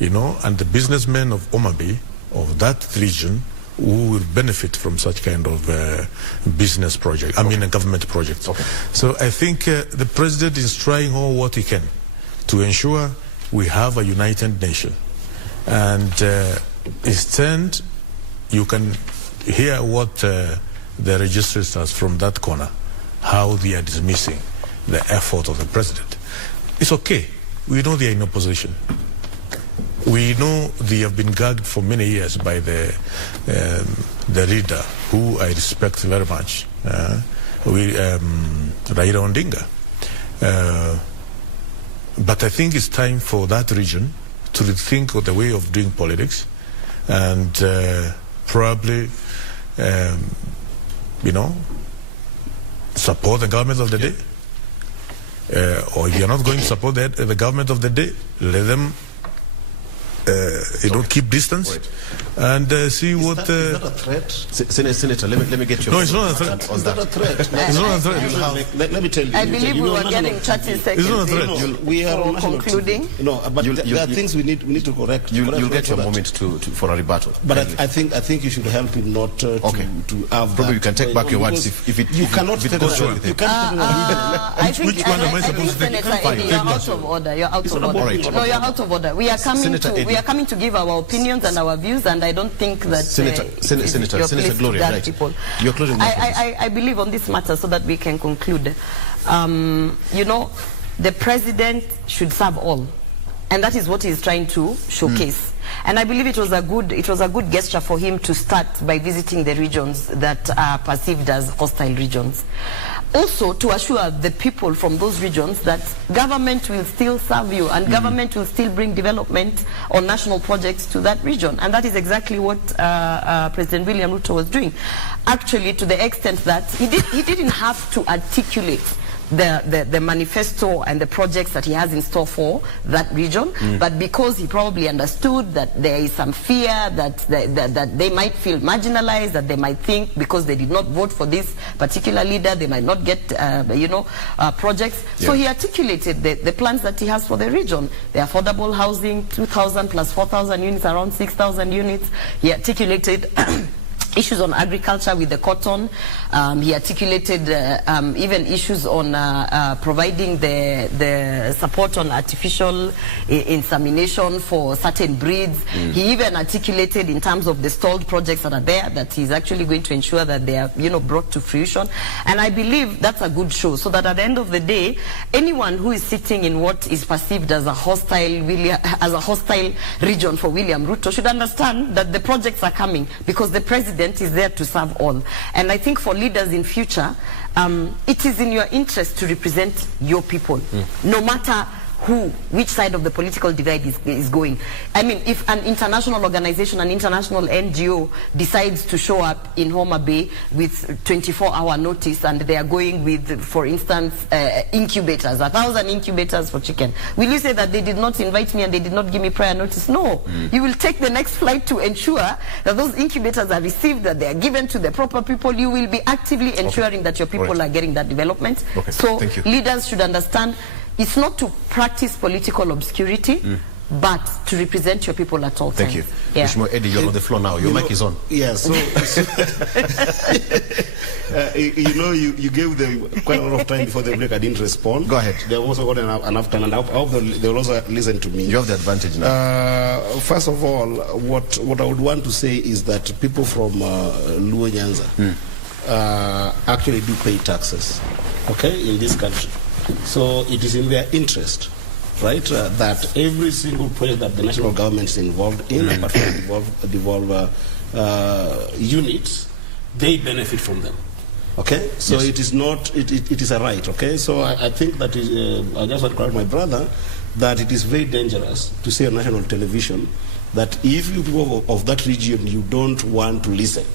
and the businessmen of Omambe, of that region, who will benefit from such kind of business project, a government project. Okay. So I think the president is trying all what he can to ensure we have a united nation. And his turn, you can hear what the registrators from that corner, how they are dismissing the effort of the president. It's okay. We know they are in opposition. We know they have been gagged for many years by the leader, who I respect very much, Raila Odinga. But I think it's time for that region to rethink of the way of doing politics, and probably, support the government of the day. Or if you're not going to support the government of the day, let them keep distance, and see what. Is that a threat? Senator, let me get your. No, it's not a threat. Is that a threat? It's not a threat. Let me tell you. I believe we were getting 30 seconds. It's not a threat. We are on concluding. But there are things we need to correct. You'll get your moment for a rebuttal. But I think you should help him not to have. Probably you can take back your words if it. You cannot take goes wrong with him. Which one am I supposed to take? You're out of order. You're out of order. No, you're out of order. We are coming to give our opinions and our views, and I don't think that Senator Gloria, right? People. You're closing. I believe on this matter, so that we can conclude. The president should serve all, and that is what he's trying to showcase. And I believe it was a good gesture for him to start by visiting the regions that are perceived as hostile regions. Also, to assure the people from those regions that government will still serve you, and government will still bring development or national projects to that region. And that is exactly what President William Ruto was doing. Actually, to the extent that he didn't have to articulate the manifesto and the projects that he has in store for that region, but because he probably understood that there is some fear that they might feel marginalized, that they might think because they did not vote for this particular leader, they might not get projects. Yeah. So he articulated the plans that he has for the region. The affordable housing, 2,000 plus 4,000 units, around 6,000 units. He articulated issues on agriculture with the cotton. He articulated even issues on providing the support on artificial insemination for certain breeds. He even articulated in terms of the stalled projects that are there that he's actually going to ensure that they are brought to fruition. And I believe that's a good show, so that at the end of the day, anyone who is sitting in what is perceived as a hostile region for William Ruto should understand that the projects are coming because the president president is there to serve all. And I think for leaders in future, it is in your interest to represent your people, no matter which side of the political divide is going. I mean, if an international organization, an international NGO decides to show up in Homa Bay with 24-hour notice and they are going with, for instance, incubators, 1,000 incubators for chicken, will you say that they did not invite me and they did not give me prior notice? No. You will take the next flight to ensure that those incubators are received, that they are given to the proper people. You will be actively ensuring that your people are getting that development. So leaders should understand it's not to practice political obscurity, but to represent your people at all times. Thank you. Mheshimiwa Eddie, you're on the floor now. Your mic is on. Yes. You gave them quite a lot of time before the break. I didn't respond. Go ahead. They've also got enough time, and I hope they'll also listen to me. You have the advantage now. First of all, what I would want to say is that people from Luo Nyanza actually do pay taxes, in this country. So it is in their interest, right, that every single project that the national government is involved in, apart from devolve units, they benefit from them. Okay, so yes. It is not. It is a right. Okay, so I think that I just want to correct my brother that it is very dangerous to say on national television that if you people of that region you don't want to listen,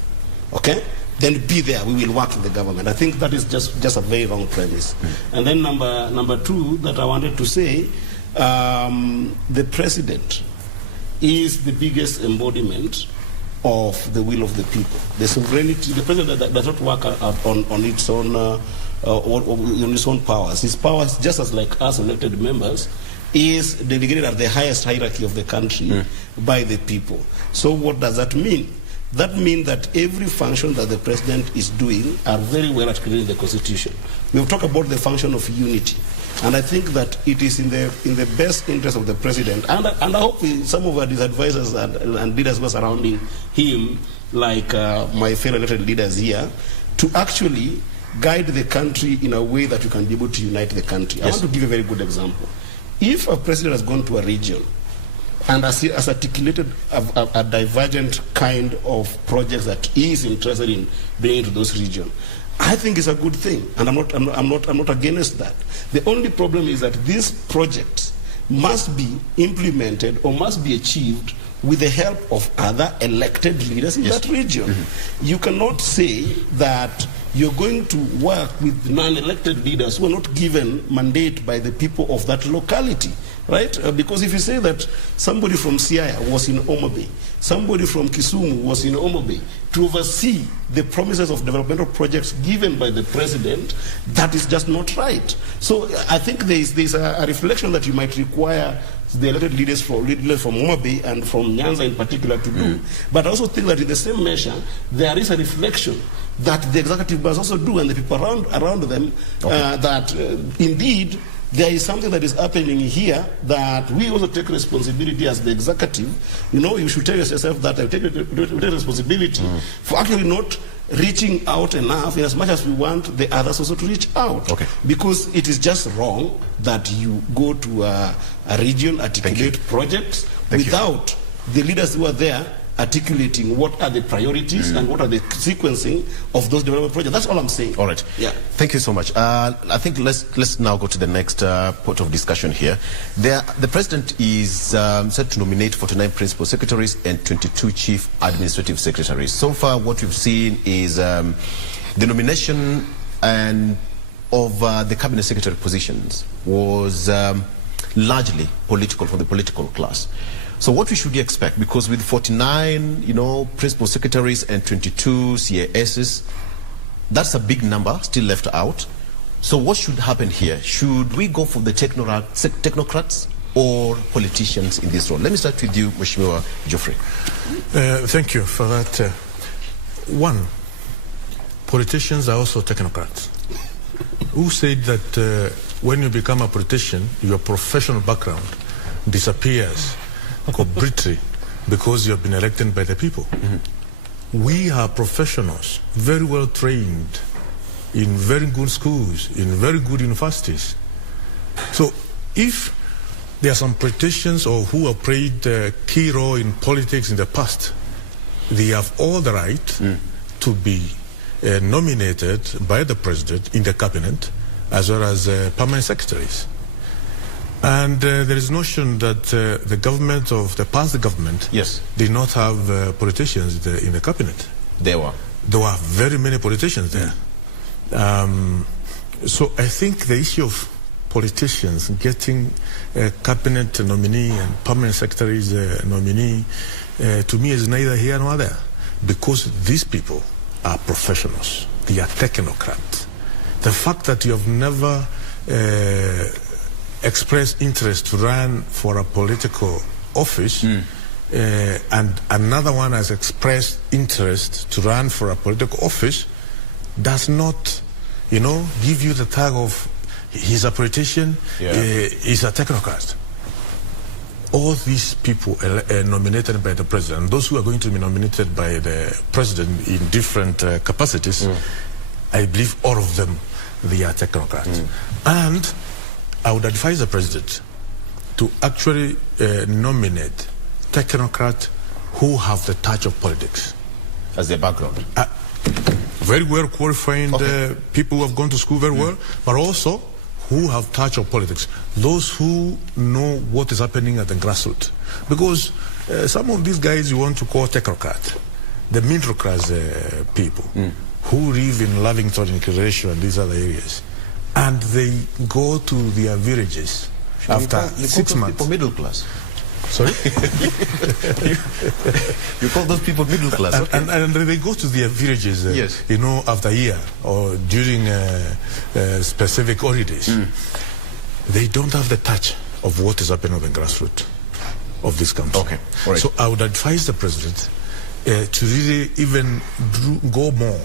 okay, then be there. We will work in the government. I think that is just a very wrong premise. And then number two that I wanted to say, the president is the biggest embodiment of the will of the people. The sovereignty. The president does not work on its own on its own powers. His powers, just as like us elected members, is delegated at the highest hierarchy of the country by the people. So what does that mean? That means that every function that the president is doing are very well articulated in the Constitution. We've talked about the function of unity, and I think that it is in the best interest of the president, and I hope some of his advisors and leaders who are surrounding him, like my fellow elected leaders here, to actually guide the country in a way that you can be able to unite the country. Yes. I want to give a very good example. If a president has gone to a region and has articulated a divergent kind of projects that he is interested in bringing to those regions, I think it's a good thing, and I'm not against that. The only problem is that these projects must be implemented or must be achieved with the help of other elected leaders in that region. You cannot say that you're going to work with non-elected leaders who are not given mandate by the people of that locality. Right? Because if you say that somebody from Siaya was in Homa Bay, somebody from Kisumu was in Homa Bay, to oversee the promises of developmental projects given by the president, that is just not right. So I think there's a reflection that you might require the elected leaders from Homa Bay and from Nyanza in particular to do. But I also think that in the same measure, there is a reflection that the executive must also do, and the people around them, that indeed there is something that is happening here that we also take responsibility as the executive. You should tell yourself that I take responsibility for actually not reaching out enough in as much as we want the others also to reach out. Because it is just wrong that you go to a region, articulate projects without the leaders who are there articulating what are the priorities and what are the sequencing of those development projects. That's all I'm saying. All right. Yeah. Thank you so much. I think let's now go to the next point of discussion here. The president is set to nominate 49 principal secretaries and 22 chief administrative secretaries. So far, what we've seen is the nomination of the cabinet secretary positions was largely political, from the political class. So what we should expect, because with 49, principal secretaries and 22 CASs, that's a big number still left out. So what should happen here? Should we go for the technocrats or politicians in this role? Let me start with you, Mheshimiwa Geoffrey. Thank you for that. One, politicians are also technocrats. Who said that when you become a politician, your professional background disappears completely because you have been elected by the people? We are professionals, very well trained, in very good schools, in very good universities. So if there are some politicians or who have played a key role in politics in the past, they have all the right to be nominated by the president in the cabinet, as well as permanent secretaries. And there is notion that the government of the past government did not have politicians in the cabinet. There were very many politicians there. So I think the issue of politicians getting a cabinet nominee and permanent secretaries nominee, to me, is neither here nor there, because these people are professionals. They are technocrats. The fact that you have never expressed interest to run for a political office and another one has expressed interest to run for a political office does not, give you the tag of he's a politician, he's a technocrat. All these people nominated by the president, those who are going to be nominated by the president in different capacities, I believe all of them, they are technocrats. And I would advise the president to actually nominate technocrats who have the touch of politics. As their background? Very well qualified people who have gone to school very well, but also who have touch of politics. Those who know what is happening at the grassroots. Because some of these guys you want to call technocrats, the middle class people who live in Lavington, in Croatia, and these other areas, and they go to their villages after 6 months. People middle class. Sorry? You call those people middle class, and they go to their villages, after a year or during specific holidays. They don't have the touch of what is happening on the grassroots of this country. Okay. All right. So I would advise the president to really even go more,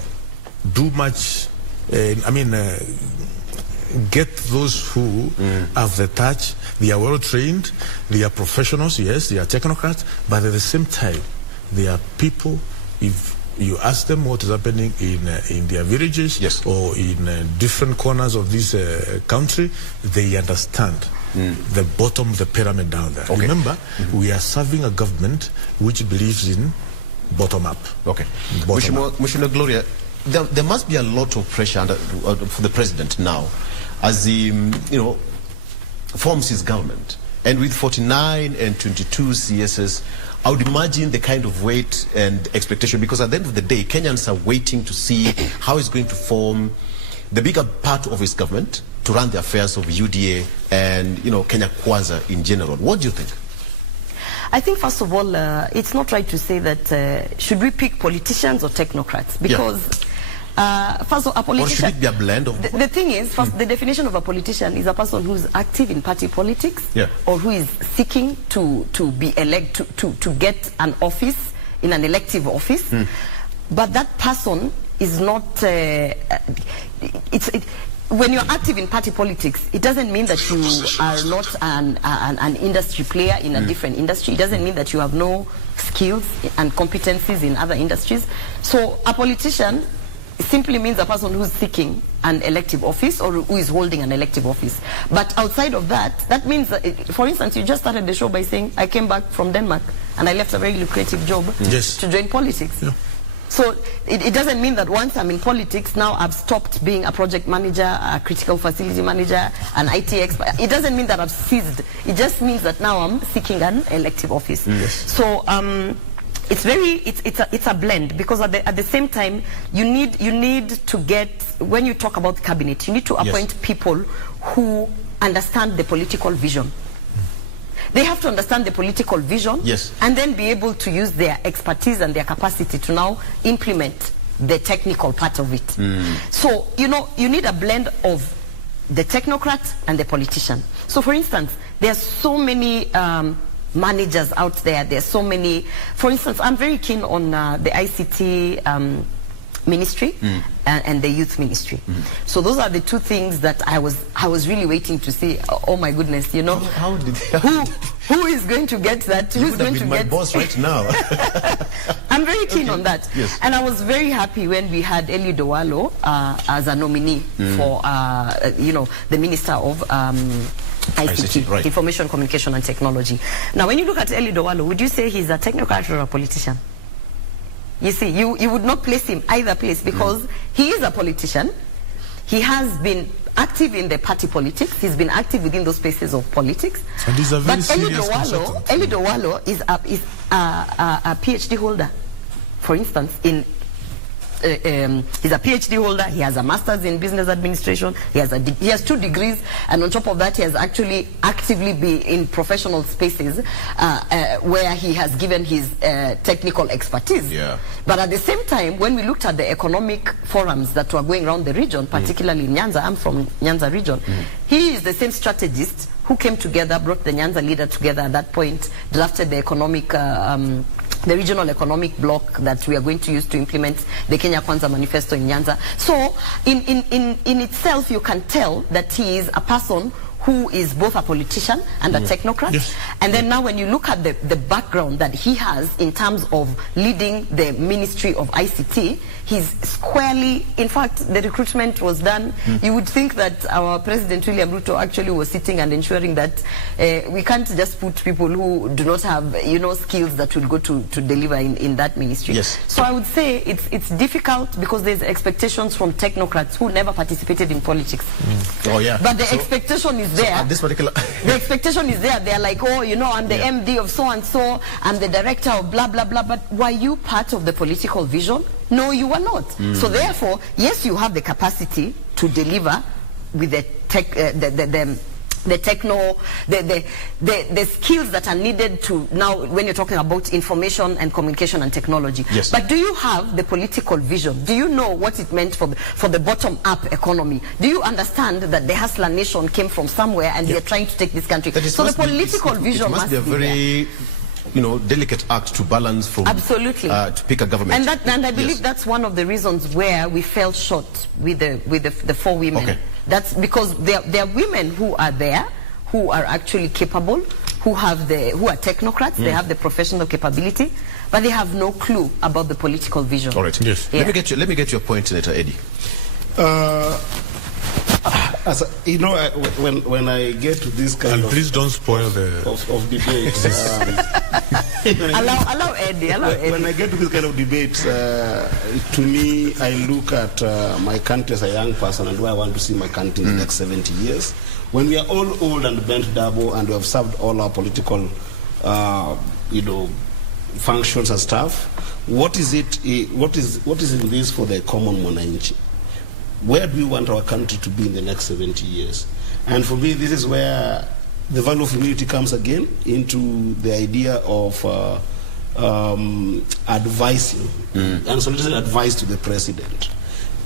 do much, get those who have the touch. They are well trained, they are professionals, yes, they are technocrats, but at the same time, they are people, if you ask them what is happening in their villages or in different corners of this country, they understand the bottom of the pyramid down there. Okay. Remember, we are serving a government which believes in bottom-up. Okay. Mheshimiwa Gloria, there must be a lot of pressure for the president now as he, forms his government. And with 49 and 22 CSs, I would imagine the kind of weight and expectation, because at the end of the day, Kenyans are waiting to see how he's going to form the bigger part of his government to run the affairs of UDA and, Kenya Kwanza in general. What do you think? I think, first of all, it's not right to say that should we pick politicians or technocrats? Because first of all, a politician... Or should it be a blend of... The thing is, first, the definition of a politician is a person who's active in party politics or who is seeking to be elected, to get an office, in an elective office. But that person is not... when you're active in party politics, it doesn't mean that you are not an industry player in a different industry. It doesn't mean that you have no skills and competencies in other industries. So a politician simply means a person who's seeking an elective office or who is holding an elective office. But outside of that, that means that, for instance, you just started the show by saying, I came back from Denmark and I left a very lucrative job to join politics. So it doesn't mean that once I'm in politics, now I've stopped being a project manager, a critical facility manager, an IT expert. It doesn't mean that I've ceased. It just means that now I'm seeking an elective office. So it's a blend, because at the same time you need to get, when you talk about cabinet, you need to appoint people who understand the political vision. They have to understand the political vision and then be able to use their expertise and their capacity to now implement the technical part of it. So, you need a blend of the technocrat and the politician. So, for instance, there are so many managers out there. There are so many. For instance, I'm very keen on the ICT ministry and the youth ministry. So those are the two things that I was really waiting to see. Oh my goodness, How did who is going to get that? Who's going to get my boss right now? I'm very keen on that. And I was very happy when we had Eli Dowalo as a nominee for the Minister of ICT, Information, Communication and Technology. Now, when you look at Eli Dowalo, would you say he's a technocrat or a politician? You see, you would not place him either place because he is a politician. He has been active in the party politics. He's been active within those spaces of politics. And he's a very serious consultant. Eliud Owalo is a PhD holder, for instance, in he's a PhD holder. He has a master's in business administration. He has 2 degrees, and on top of that, he has actually actively been in professional spaces where he has given his technical expertise. Yeah. But at the same time, when we looked at the economic forums that were going around the region, particularly in Nyanza, I'm from Nyanza region, he is the same strategist who came together, brought the Nyanza leader together at that point, drafted the economic the regional economic bloc that we are going to use to implement the Kenya Kwanza manifesto in Nyanza. So in itself, you can tell that he is a person who is both a politician and a technocrat. Yes. And then now when you look at the background that he has in terms of leading the Ministry of ICT, he's squarely, in fact, the recruitment was done. You would think that our President William Ruto actually was sitting and ensuring that we can't just put people who do not have, skills that will go to deliver in that ministry. Yes. So I would say it's difficult because there's expectations from technocrats who never participated in politics. Oh, yeah. But the expectation is there. At this particular the expectation is there. They're like, oh, I'm the MD of so-and-so, I'm the director of blah, blah, blah. But were you part of the political vision? No, you were not. So therefore, yes, you have the capacity to deliver with the the skills that are needed to now when you're talking about information and communication and technology. Yes. But do you have the political vision? Do you know what it meant for the bottom-up economy? Do you understand that the hustler nation came from somewhere and they're trying to take this country? So the political vision must be a very delicate act to balance from absolutely to pick a government. And I believe that's one of the reasons where we fell short with the 4 women. Okay. That's because there are women who are there, who are actually capable, who are technocrats, they have the professional capability, but they have no clue about the political vision. All right. Yes. Yeah. Let me get your point, Senator Eddie. When I get to this kind of... please don't spoil of debates. Allow Eddie. When I get to this kind of debates, to me, I look at my country as a young person and where I want to see my country in the next 70 years. When we are all old and bent double and we have served all our political, functions and stuff, what is in this for the common mwananchi? Where do we want our country to be in the next 70 years? And for me, this is where the value of humility comes again into the idea of advising and soliciting advice to the president.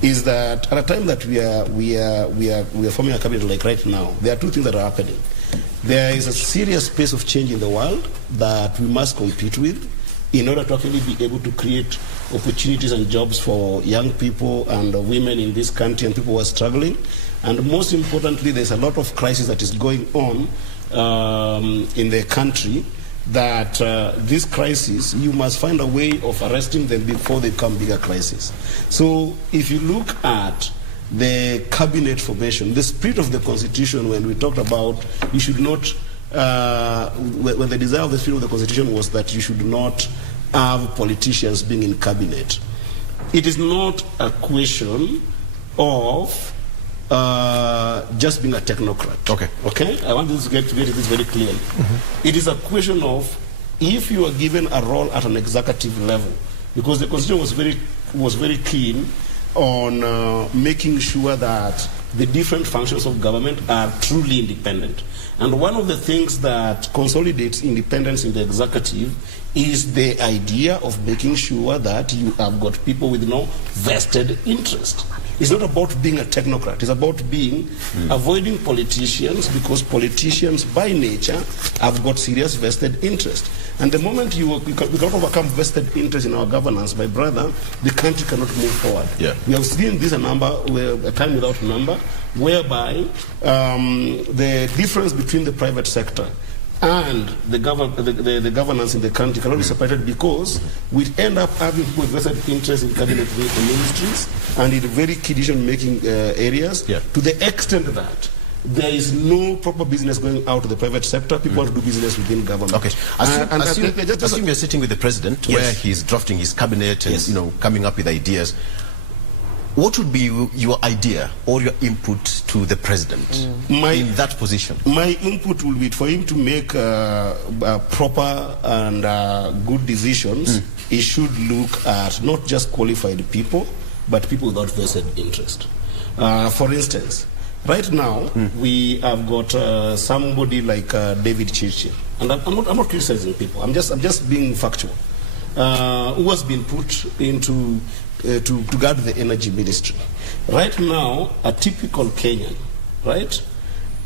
Is that at a time that we are forming a cabinet like right now, there are 2 things that are happening. There is a serious pace of change in the world that we must compete with in order to actually be able to create opportunities and jobs for young people and women in this country and people who are struggling. And most importantly, there's a lot of crisis that is going on in the country that this crisis, you must find a way of arresting them before they become bigger crises. So if you look at the cabinet formation, the spirit of the Constitution, when we talked about you should not, when the desire of the spirit of the Constitution was that you should not have politicians being in cabinet, it is not a question of just being a technocrat. Okay? I want to get this very clearly. It is a question of if you are given a role at an executive level, because the Constitution was very keen on making sure that the different functions of government are truly independent. And one of the things that consolidates independence in the executive is the idea of making sure that you have got people with no vested interest. It's not about being a technocrat. It's about avoiding politicians, because politicians by nature have got serious vested interest. And the moment we cannot overcome vested interest in our governance, my brother, the country cannot move forward. Yeah. Mm. We have seen this a time without number, whereby the difference between the private sector and the governance in the country cannot be separated, because we end up having people with vested interest in cabinet ministries and in very key decision-making areas, to the extent that there is no proper business going out to the private sector. People want to do business within government. Okay. Assume you're sitting with the president, yes, where he's drafting his cabinet and, yes, coming up with ideas. What would be your idea or your input to the president in that position? My input will be for him to make proper and good decisions. He should look at not just qualified people, but people without vested interest. For instance, right now we have got somebody like David Gitcheru, and I'm not criticizing people. I'm just being factual. Who has been put into to guard the energy ministry. Right now, a typical Kenyan, right,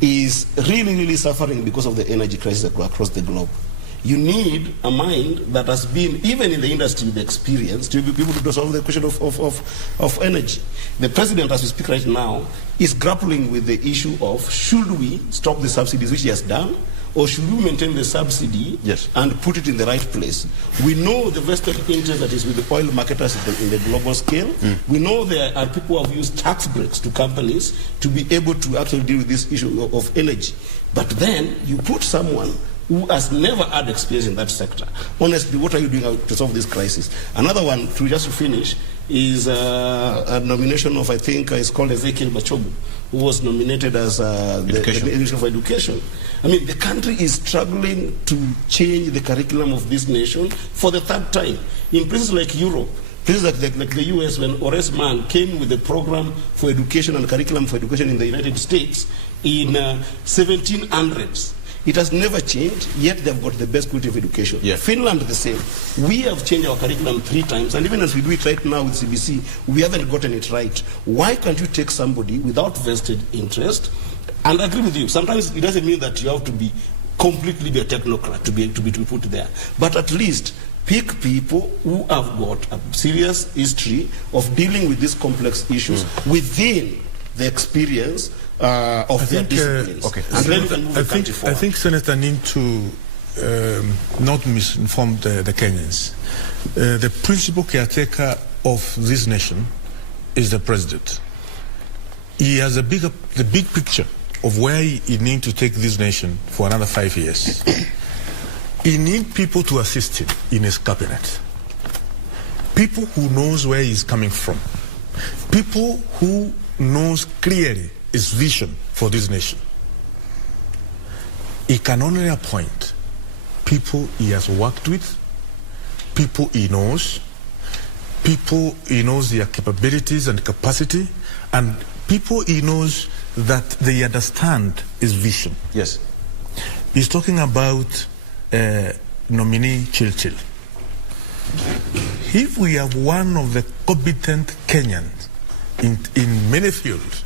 is really suffering because of the energy crisis across the globe. You need a mind that has been, even in the industry, with experience to be able to solve the question of energy. The president, as we speak right now, is grappling with the issue of should we stop the subsidies, which he has done, or should we maintain the subsidy, yes, and put it in the right place? We know the vested interest that is with the oil marketers in the global scale. We know there are people who have used tax breaks to companies to be able to actually deal with this issue of energy. But then you put someone who has never had experience in that sector. Honestly, what are you doing to solve this crisis? Another one, to finish, is a nomination of, I think, it's called Ezekiel Machogu, who was nominated as the Minister of Education. I mean, the country is struggling to change the curriculum of this nation for the third time. In places like Europe, places like the US, when Horace Mann came with a program for education and curriculum for education in the United States in 1700s, it has never changed, yet they've got the best quality of education. Yeah. Finland, the same. We have changed our curriculum 3 times, and even as we do it right now with CBC, we haven't gotten it right. Why can't you take somebody without vested interest? And I agree with you. Sometimes it doesn't mean that you have to be completely a technocrat to be put there. But at least pick people who have got a serious history of dealing with these complex issues within the experience of their disciplines. Okay. And then we can move the country forward. I think Senator need to not misinform the Kenyans. The principal caretaker of this nation is the president. He has the big picture of where he needs to take this nation for another 5 years. He needs people to assist him in his cabinet. People who knows where he's coming from. People who knows clearly his vision for this nation. He can only appoint people he has worked with, people he knows their capabilities and capacity, and people he knows that they understand his vision. Yes. He's talking about nominee Chilchil. If we have one of the competent Kenyans in many fields,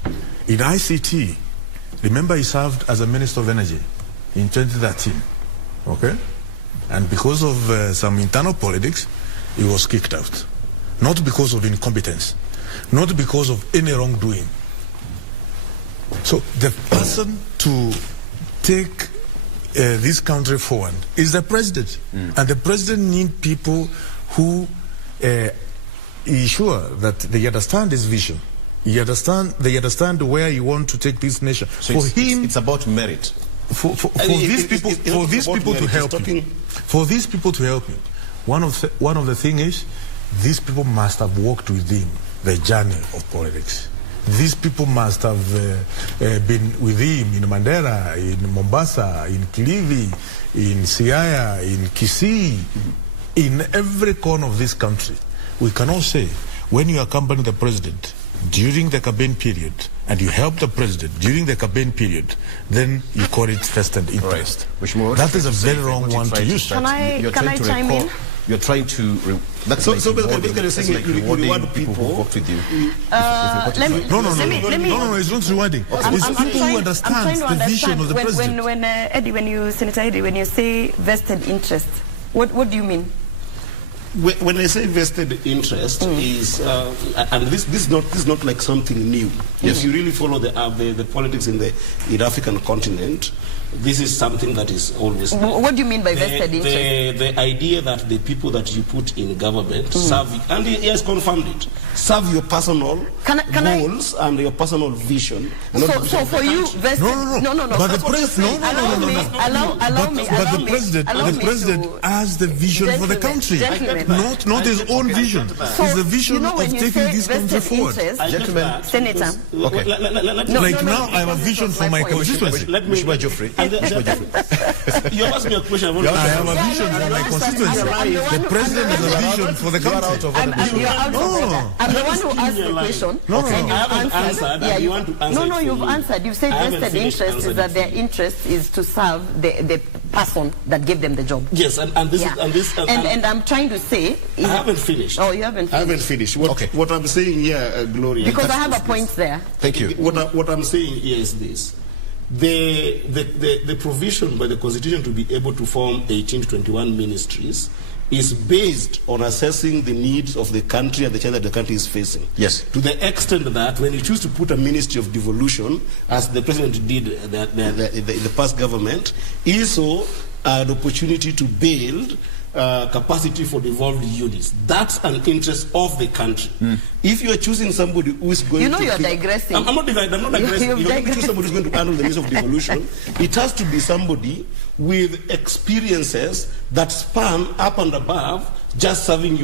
in ICT, remember he served as a Minister of Energy in 2013, okay? And because of some internal politics, he was kicked out. Not because of incompetence, not because of any wrongdoing. So the person to take this country forward is the president. And the president needs people who ensure that they understand his vision. They understand where he wants to take this nation. So for him, it's about merit. For these people to help him, one of the things is these people must have walked with him the journey of politics. These people must have been with him in Mbeere, in Mombasa, in Kilifi, in Siaya, in Kisii, in every corner of this country. We cannot say when you accompany the president during the campaign period and you help the president during the campaign period, then you call it vested interest. Right. That is a very wrong one to use. Can I chime in? You're trying to... That's so basically you're saying you reward people who worked with you. No, it's not rewarding. It's people who understand the vision of the president. Senator Eddie, when you say vested interest, what do you mean? When I say vested interest is, and this is not like something new. If you really follow the politics in the African continent, this is something that is always there. What do you mean by vested interest? The idea that the people that you put in government serve, and he has confirmed it, serve your personal goals and your personal vision. So for you, vested... No. But the president, the president has the vision for the country, not his own vision. It's the vision of taking this country forward. Gentlemen, Senator. Okay. Like now, I have a vision for my constituency. Let me, Geoffrey. You asked me a question. I have a vision for my constituency. The president has a vision for the country. I'm the one who asked the question. I haven't answered. Yeah, you want to answer? No, you've answered. You've said vested interest is that their interest is to serve the person that gave them the job. Yes, and this is and I'm trying to say. I haven't finished. Oh, you haven't finished. I haven't finished. What I'm saying here, Gloria. Because I have a point there. Thank you. What I'm saying here is this. The provision by the Constitution to be able to form 18 to 21 ministries is based on assessing the needs of the country and the challenge that the country is facing. Yes. To the extent that when you choose to put a ministry of devolution, as the president did the past government, is so an opportunity to build capacity for devolved units. That's an interest of the country. If you are choosing somebody who is going to... you're digressing. I'm not digressing. If you choose somebody who's going to handle the needs of devolution, it has to be somebody with experiences that span up and above just serving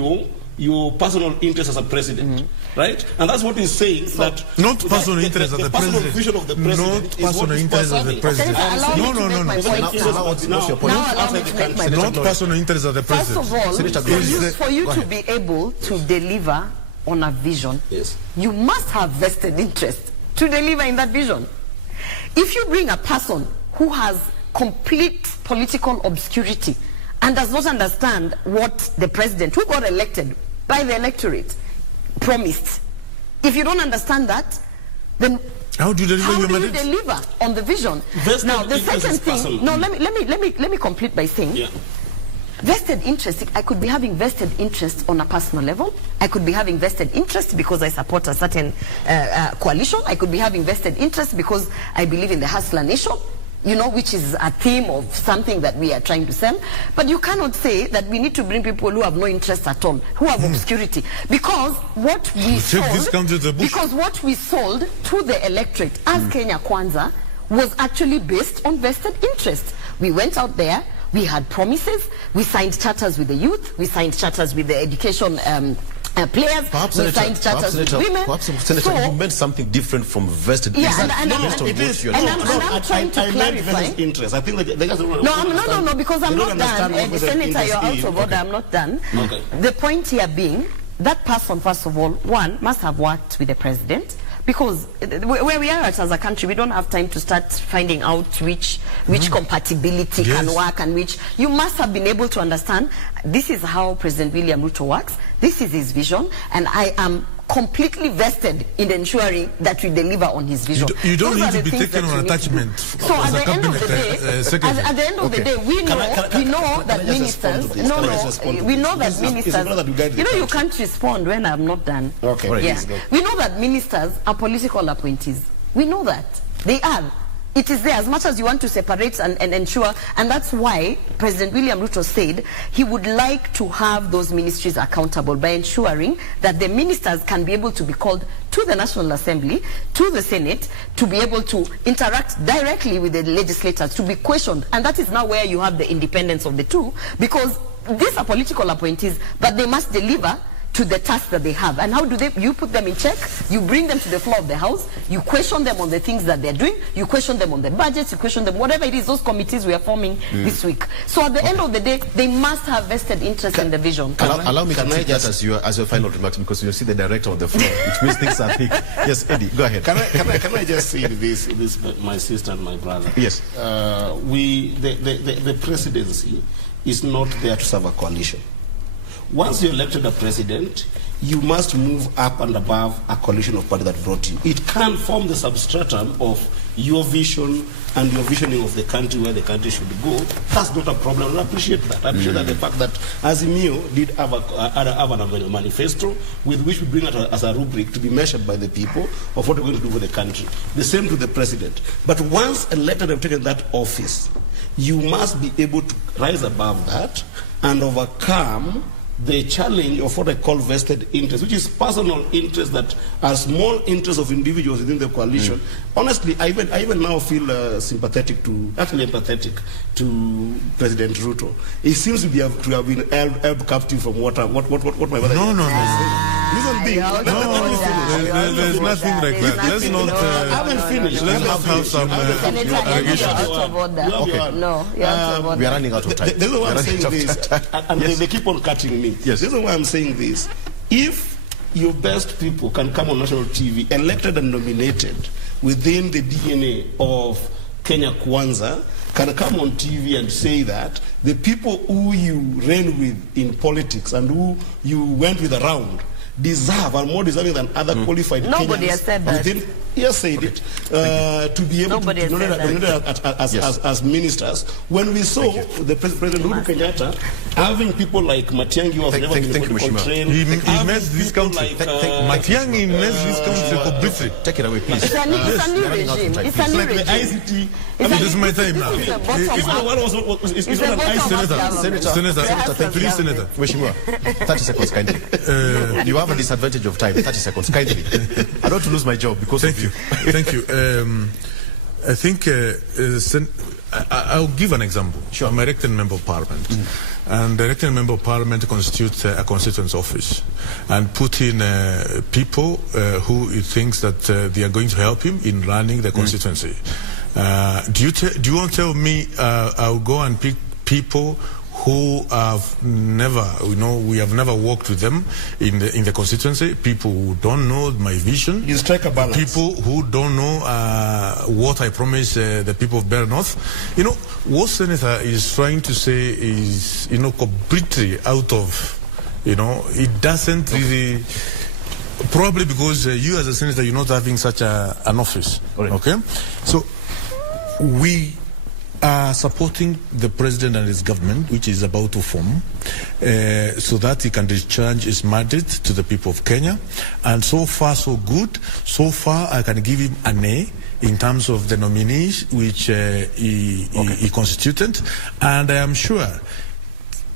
your personal interest as a president. Right? And that's what he's saying. That not personal interest as the president. Personal vision of the president. Not personal interest as the president. No. Not personal interest as the president. First of all, for you to be able to deliver on a vision, you must have vested interest to deliver in that vision. If you bring a person who has complete political obscurity and does not understand what the president, who got elected by the electorate, promised, if you don't understand that, then how do you deliver on the vision? Now the second thing, let me complete by saying, vested interest, I could be having vested interest on a personal level. I could be having vested interest because I support a certain coalition. I could be having vested interest because I believe in the hustler nation, which is a theme of something that we are trying to sell. But you cannot say that we need to bring people who have no interest at all, who have obscurity, because what we sold to the electorate as Kenya Kwanza was actually based on vested interest. We went out there, we had promises, we signed charters with the youth, we signed charters with the education players, perhaps we signed charters with women. Perhaps, Senator, you meant something different from vested interest. I'm trying to clarify. Interest. I think No, because I'm not done. Senator, you're out of order. I'm not done. Okay. The point here being, that person, first of all, one, must have worked with the president. Because where we are at as a country, we don't have time to start finding out which compatibility can work and which. You must have been able to understand, this is how President William Ruto works, this is his vision, and I am completely vested in ensuring that we deliver on his vision. You don't need to be taken on attachment. So at the end of the day, at the end of the day, we know that ministers, you can't respond when I'm not done. Okay. Yeah. We know that ministers are political appointees. We know that. They are. It is there as much as you want to separate and ensure, and that's why President William Ruto said he would like to have those ministries accountable by ensuring that the ministers can be able to be called to the National Assembly, to the Senate, to be able to interact directly with the legislators, to be questioned. And that is now where you have the independence of the two, because these are political appointees, but they must deliver to the task that they have. And how do you put them in check? You bring them to the floor of the House, you question them on the things that they're doing, you question them on the budgets, you question them, whatever it is, those committees we are forming this week. So at the end of the day, they must have vested interest in the vision. Allow me to take that as your final remarks, because you see the director on the floor, which means things are thick. Yes, Eddie, go ahead. Can I just say this, my sister and my brother? Yes. The presidency is not there to serve a coalition. once you're elected a president, you must move up and above a coalition of parties that brought you. It can form the substratum of your vision and your visioning of the country, where the country should go. That's not a problem. I appreciate that. I appreciate that the fact that Azimio did have a manifesto with which we bring it as a rubric to be measured by the people of what we're going to do for the country. The same to the president. But once elected and taken that office, you must be able to rise above that and overcome the challenge of what I call vested interest, which is personal interests that are small interests of individuals within the coalition. Honestly, I even now feel empathetic to President Ruto. He seems to have been held captive from what my mother Listen, there's nothing like that. Let's not. I haven't finished. Let's not have some No, we are running out of time. This is why I'm saying this, and they keep on cutting me. Yes. This is why I'm saying this. If your best people can come on national TV, elected and nominated within the DNA of Kenya Kwanza, can come on TV and say that the people who you ran with in politics and who you went with around are more deserving than other qualified Kenyans. Nobody has said that. Said it. To be able to be nominated as ministers. When we saw the President Uhuru Kenyatta having people like Matiang'i who have never been able to constrain. He messed this country. Matiang'i messed this country completely. Take it away, please. It's a new regime. It's a new regime. ICT. This is my time now. Senator, please, Senator. Mheshimiwa, 30 seconds kindly. You have a disadvantage of time. 30 seconds kindly. I don't want to lose my job because of you. Thank you. I think I'll give an example. Sure. I'm a elected member of parliament. And the elected member of parliament constitutes a constituents office and put in people who he thinks that they are going to help him in running the constituency. Do you want to tell me I'll go and pick people who have never, we have never worked with them in the constituency, people who don't know my vision, you strike a balance. People who don't know what I promise the people of Mbeere North. What Senator is trying to say is, completely out of, it doesn't really, probably because you as a senator, you're not having such an office, okay? So, we are supporting the president and his government, which is about to form, so that he can discharge his mandate to the people of Kenya. And so far, so good. So far, I can give him an A in terms of the nominees which he constituted. And I am sure,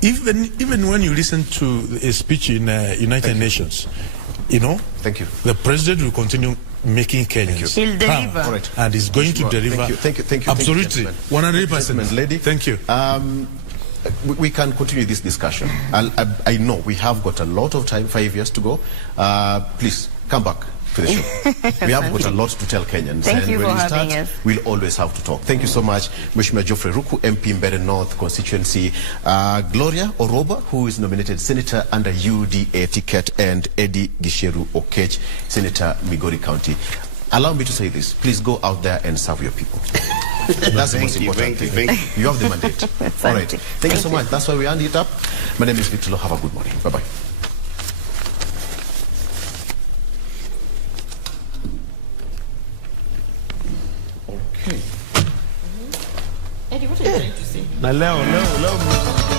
even when you listen to a speech in United Nations, Thank you. The president will continue making Kenyans. He'll deliver. Right. And he's going to deliver. Thank you. Absolutely. 100%. Lady. Thank you. We can continue this discussion. I know we have got a lot of time, 5 years to go. Please, come back to the show. We have got a lot to tell Kenyans. Thank you when for we start, having us. we'll always have to talk. Thank you so much, Mheshimiwa Geoffrey Ruku, MP Mbeere North constituency, Gloria Orwoba, who is nominated Senator under UDA ticket, and Eddie Gitcheru Oketch, Senator Migori County. Allow me to say this. Please go out there and serve your people. That's the most important thing. Thank you. You have the mandate. All right. Thank you so much. That's why we end it up. My name is Victor Oloo. Have a good morning. Bye-bye. Eddie, what are you trying to say? Now, Leo.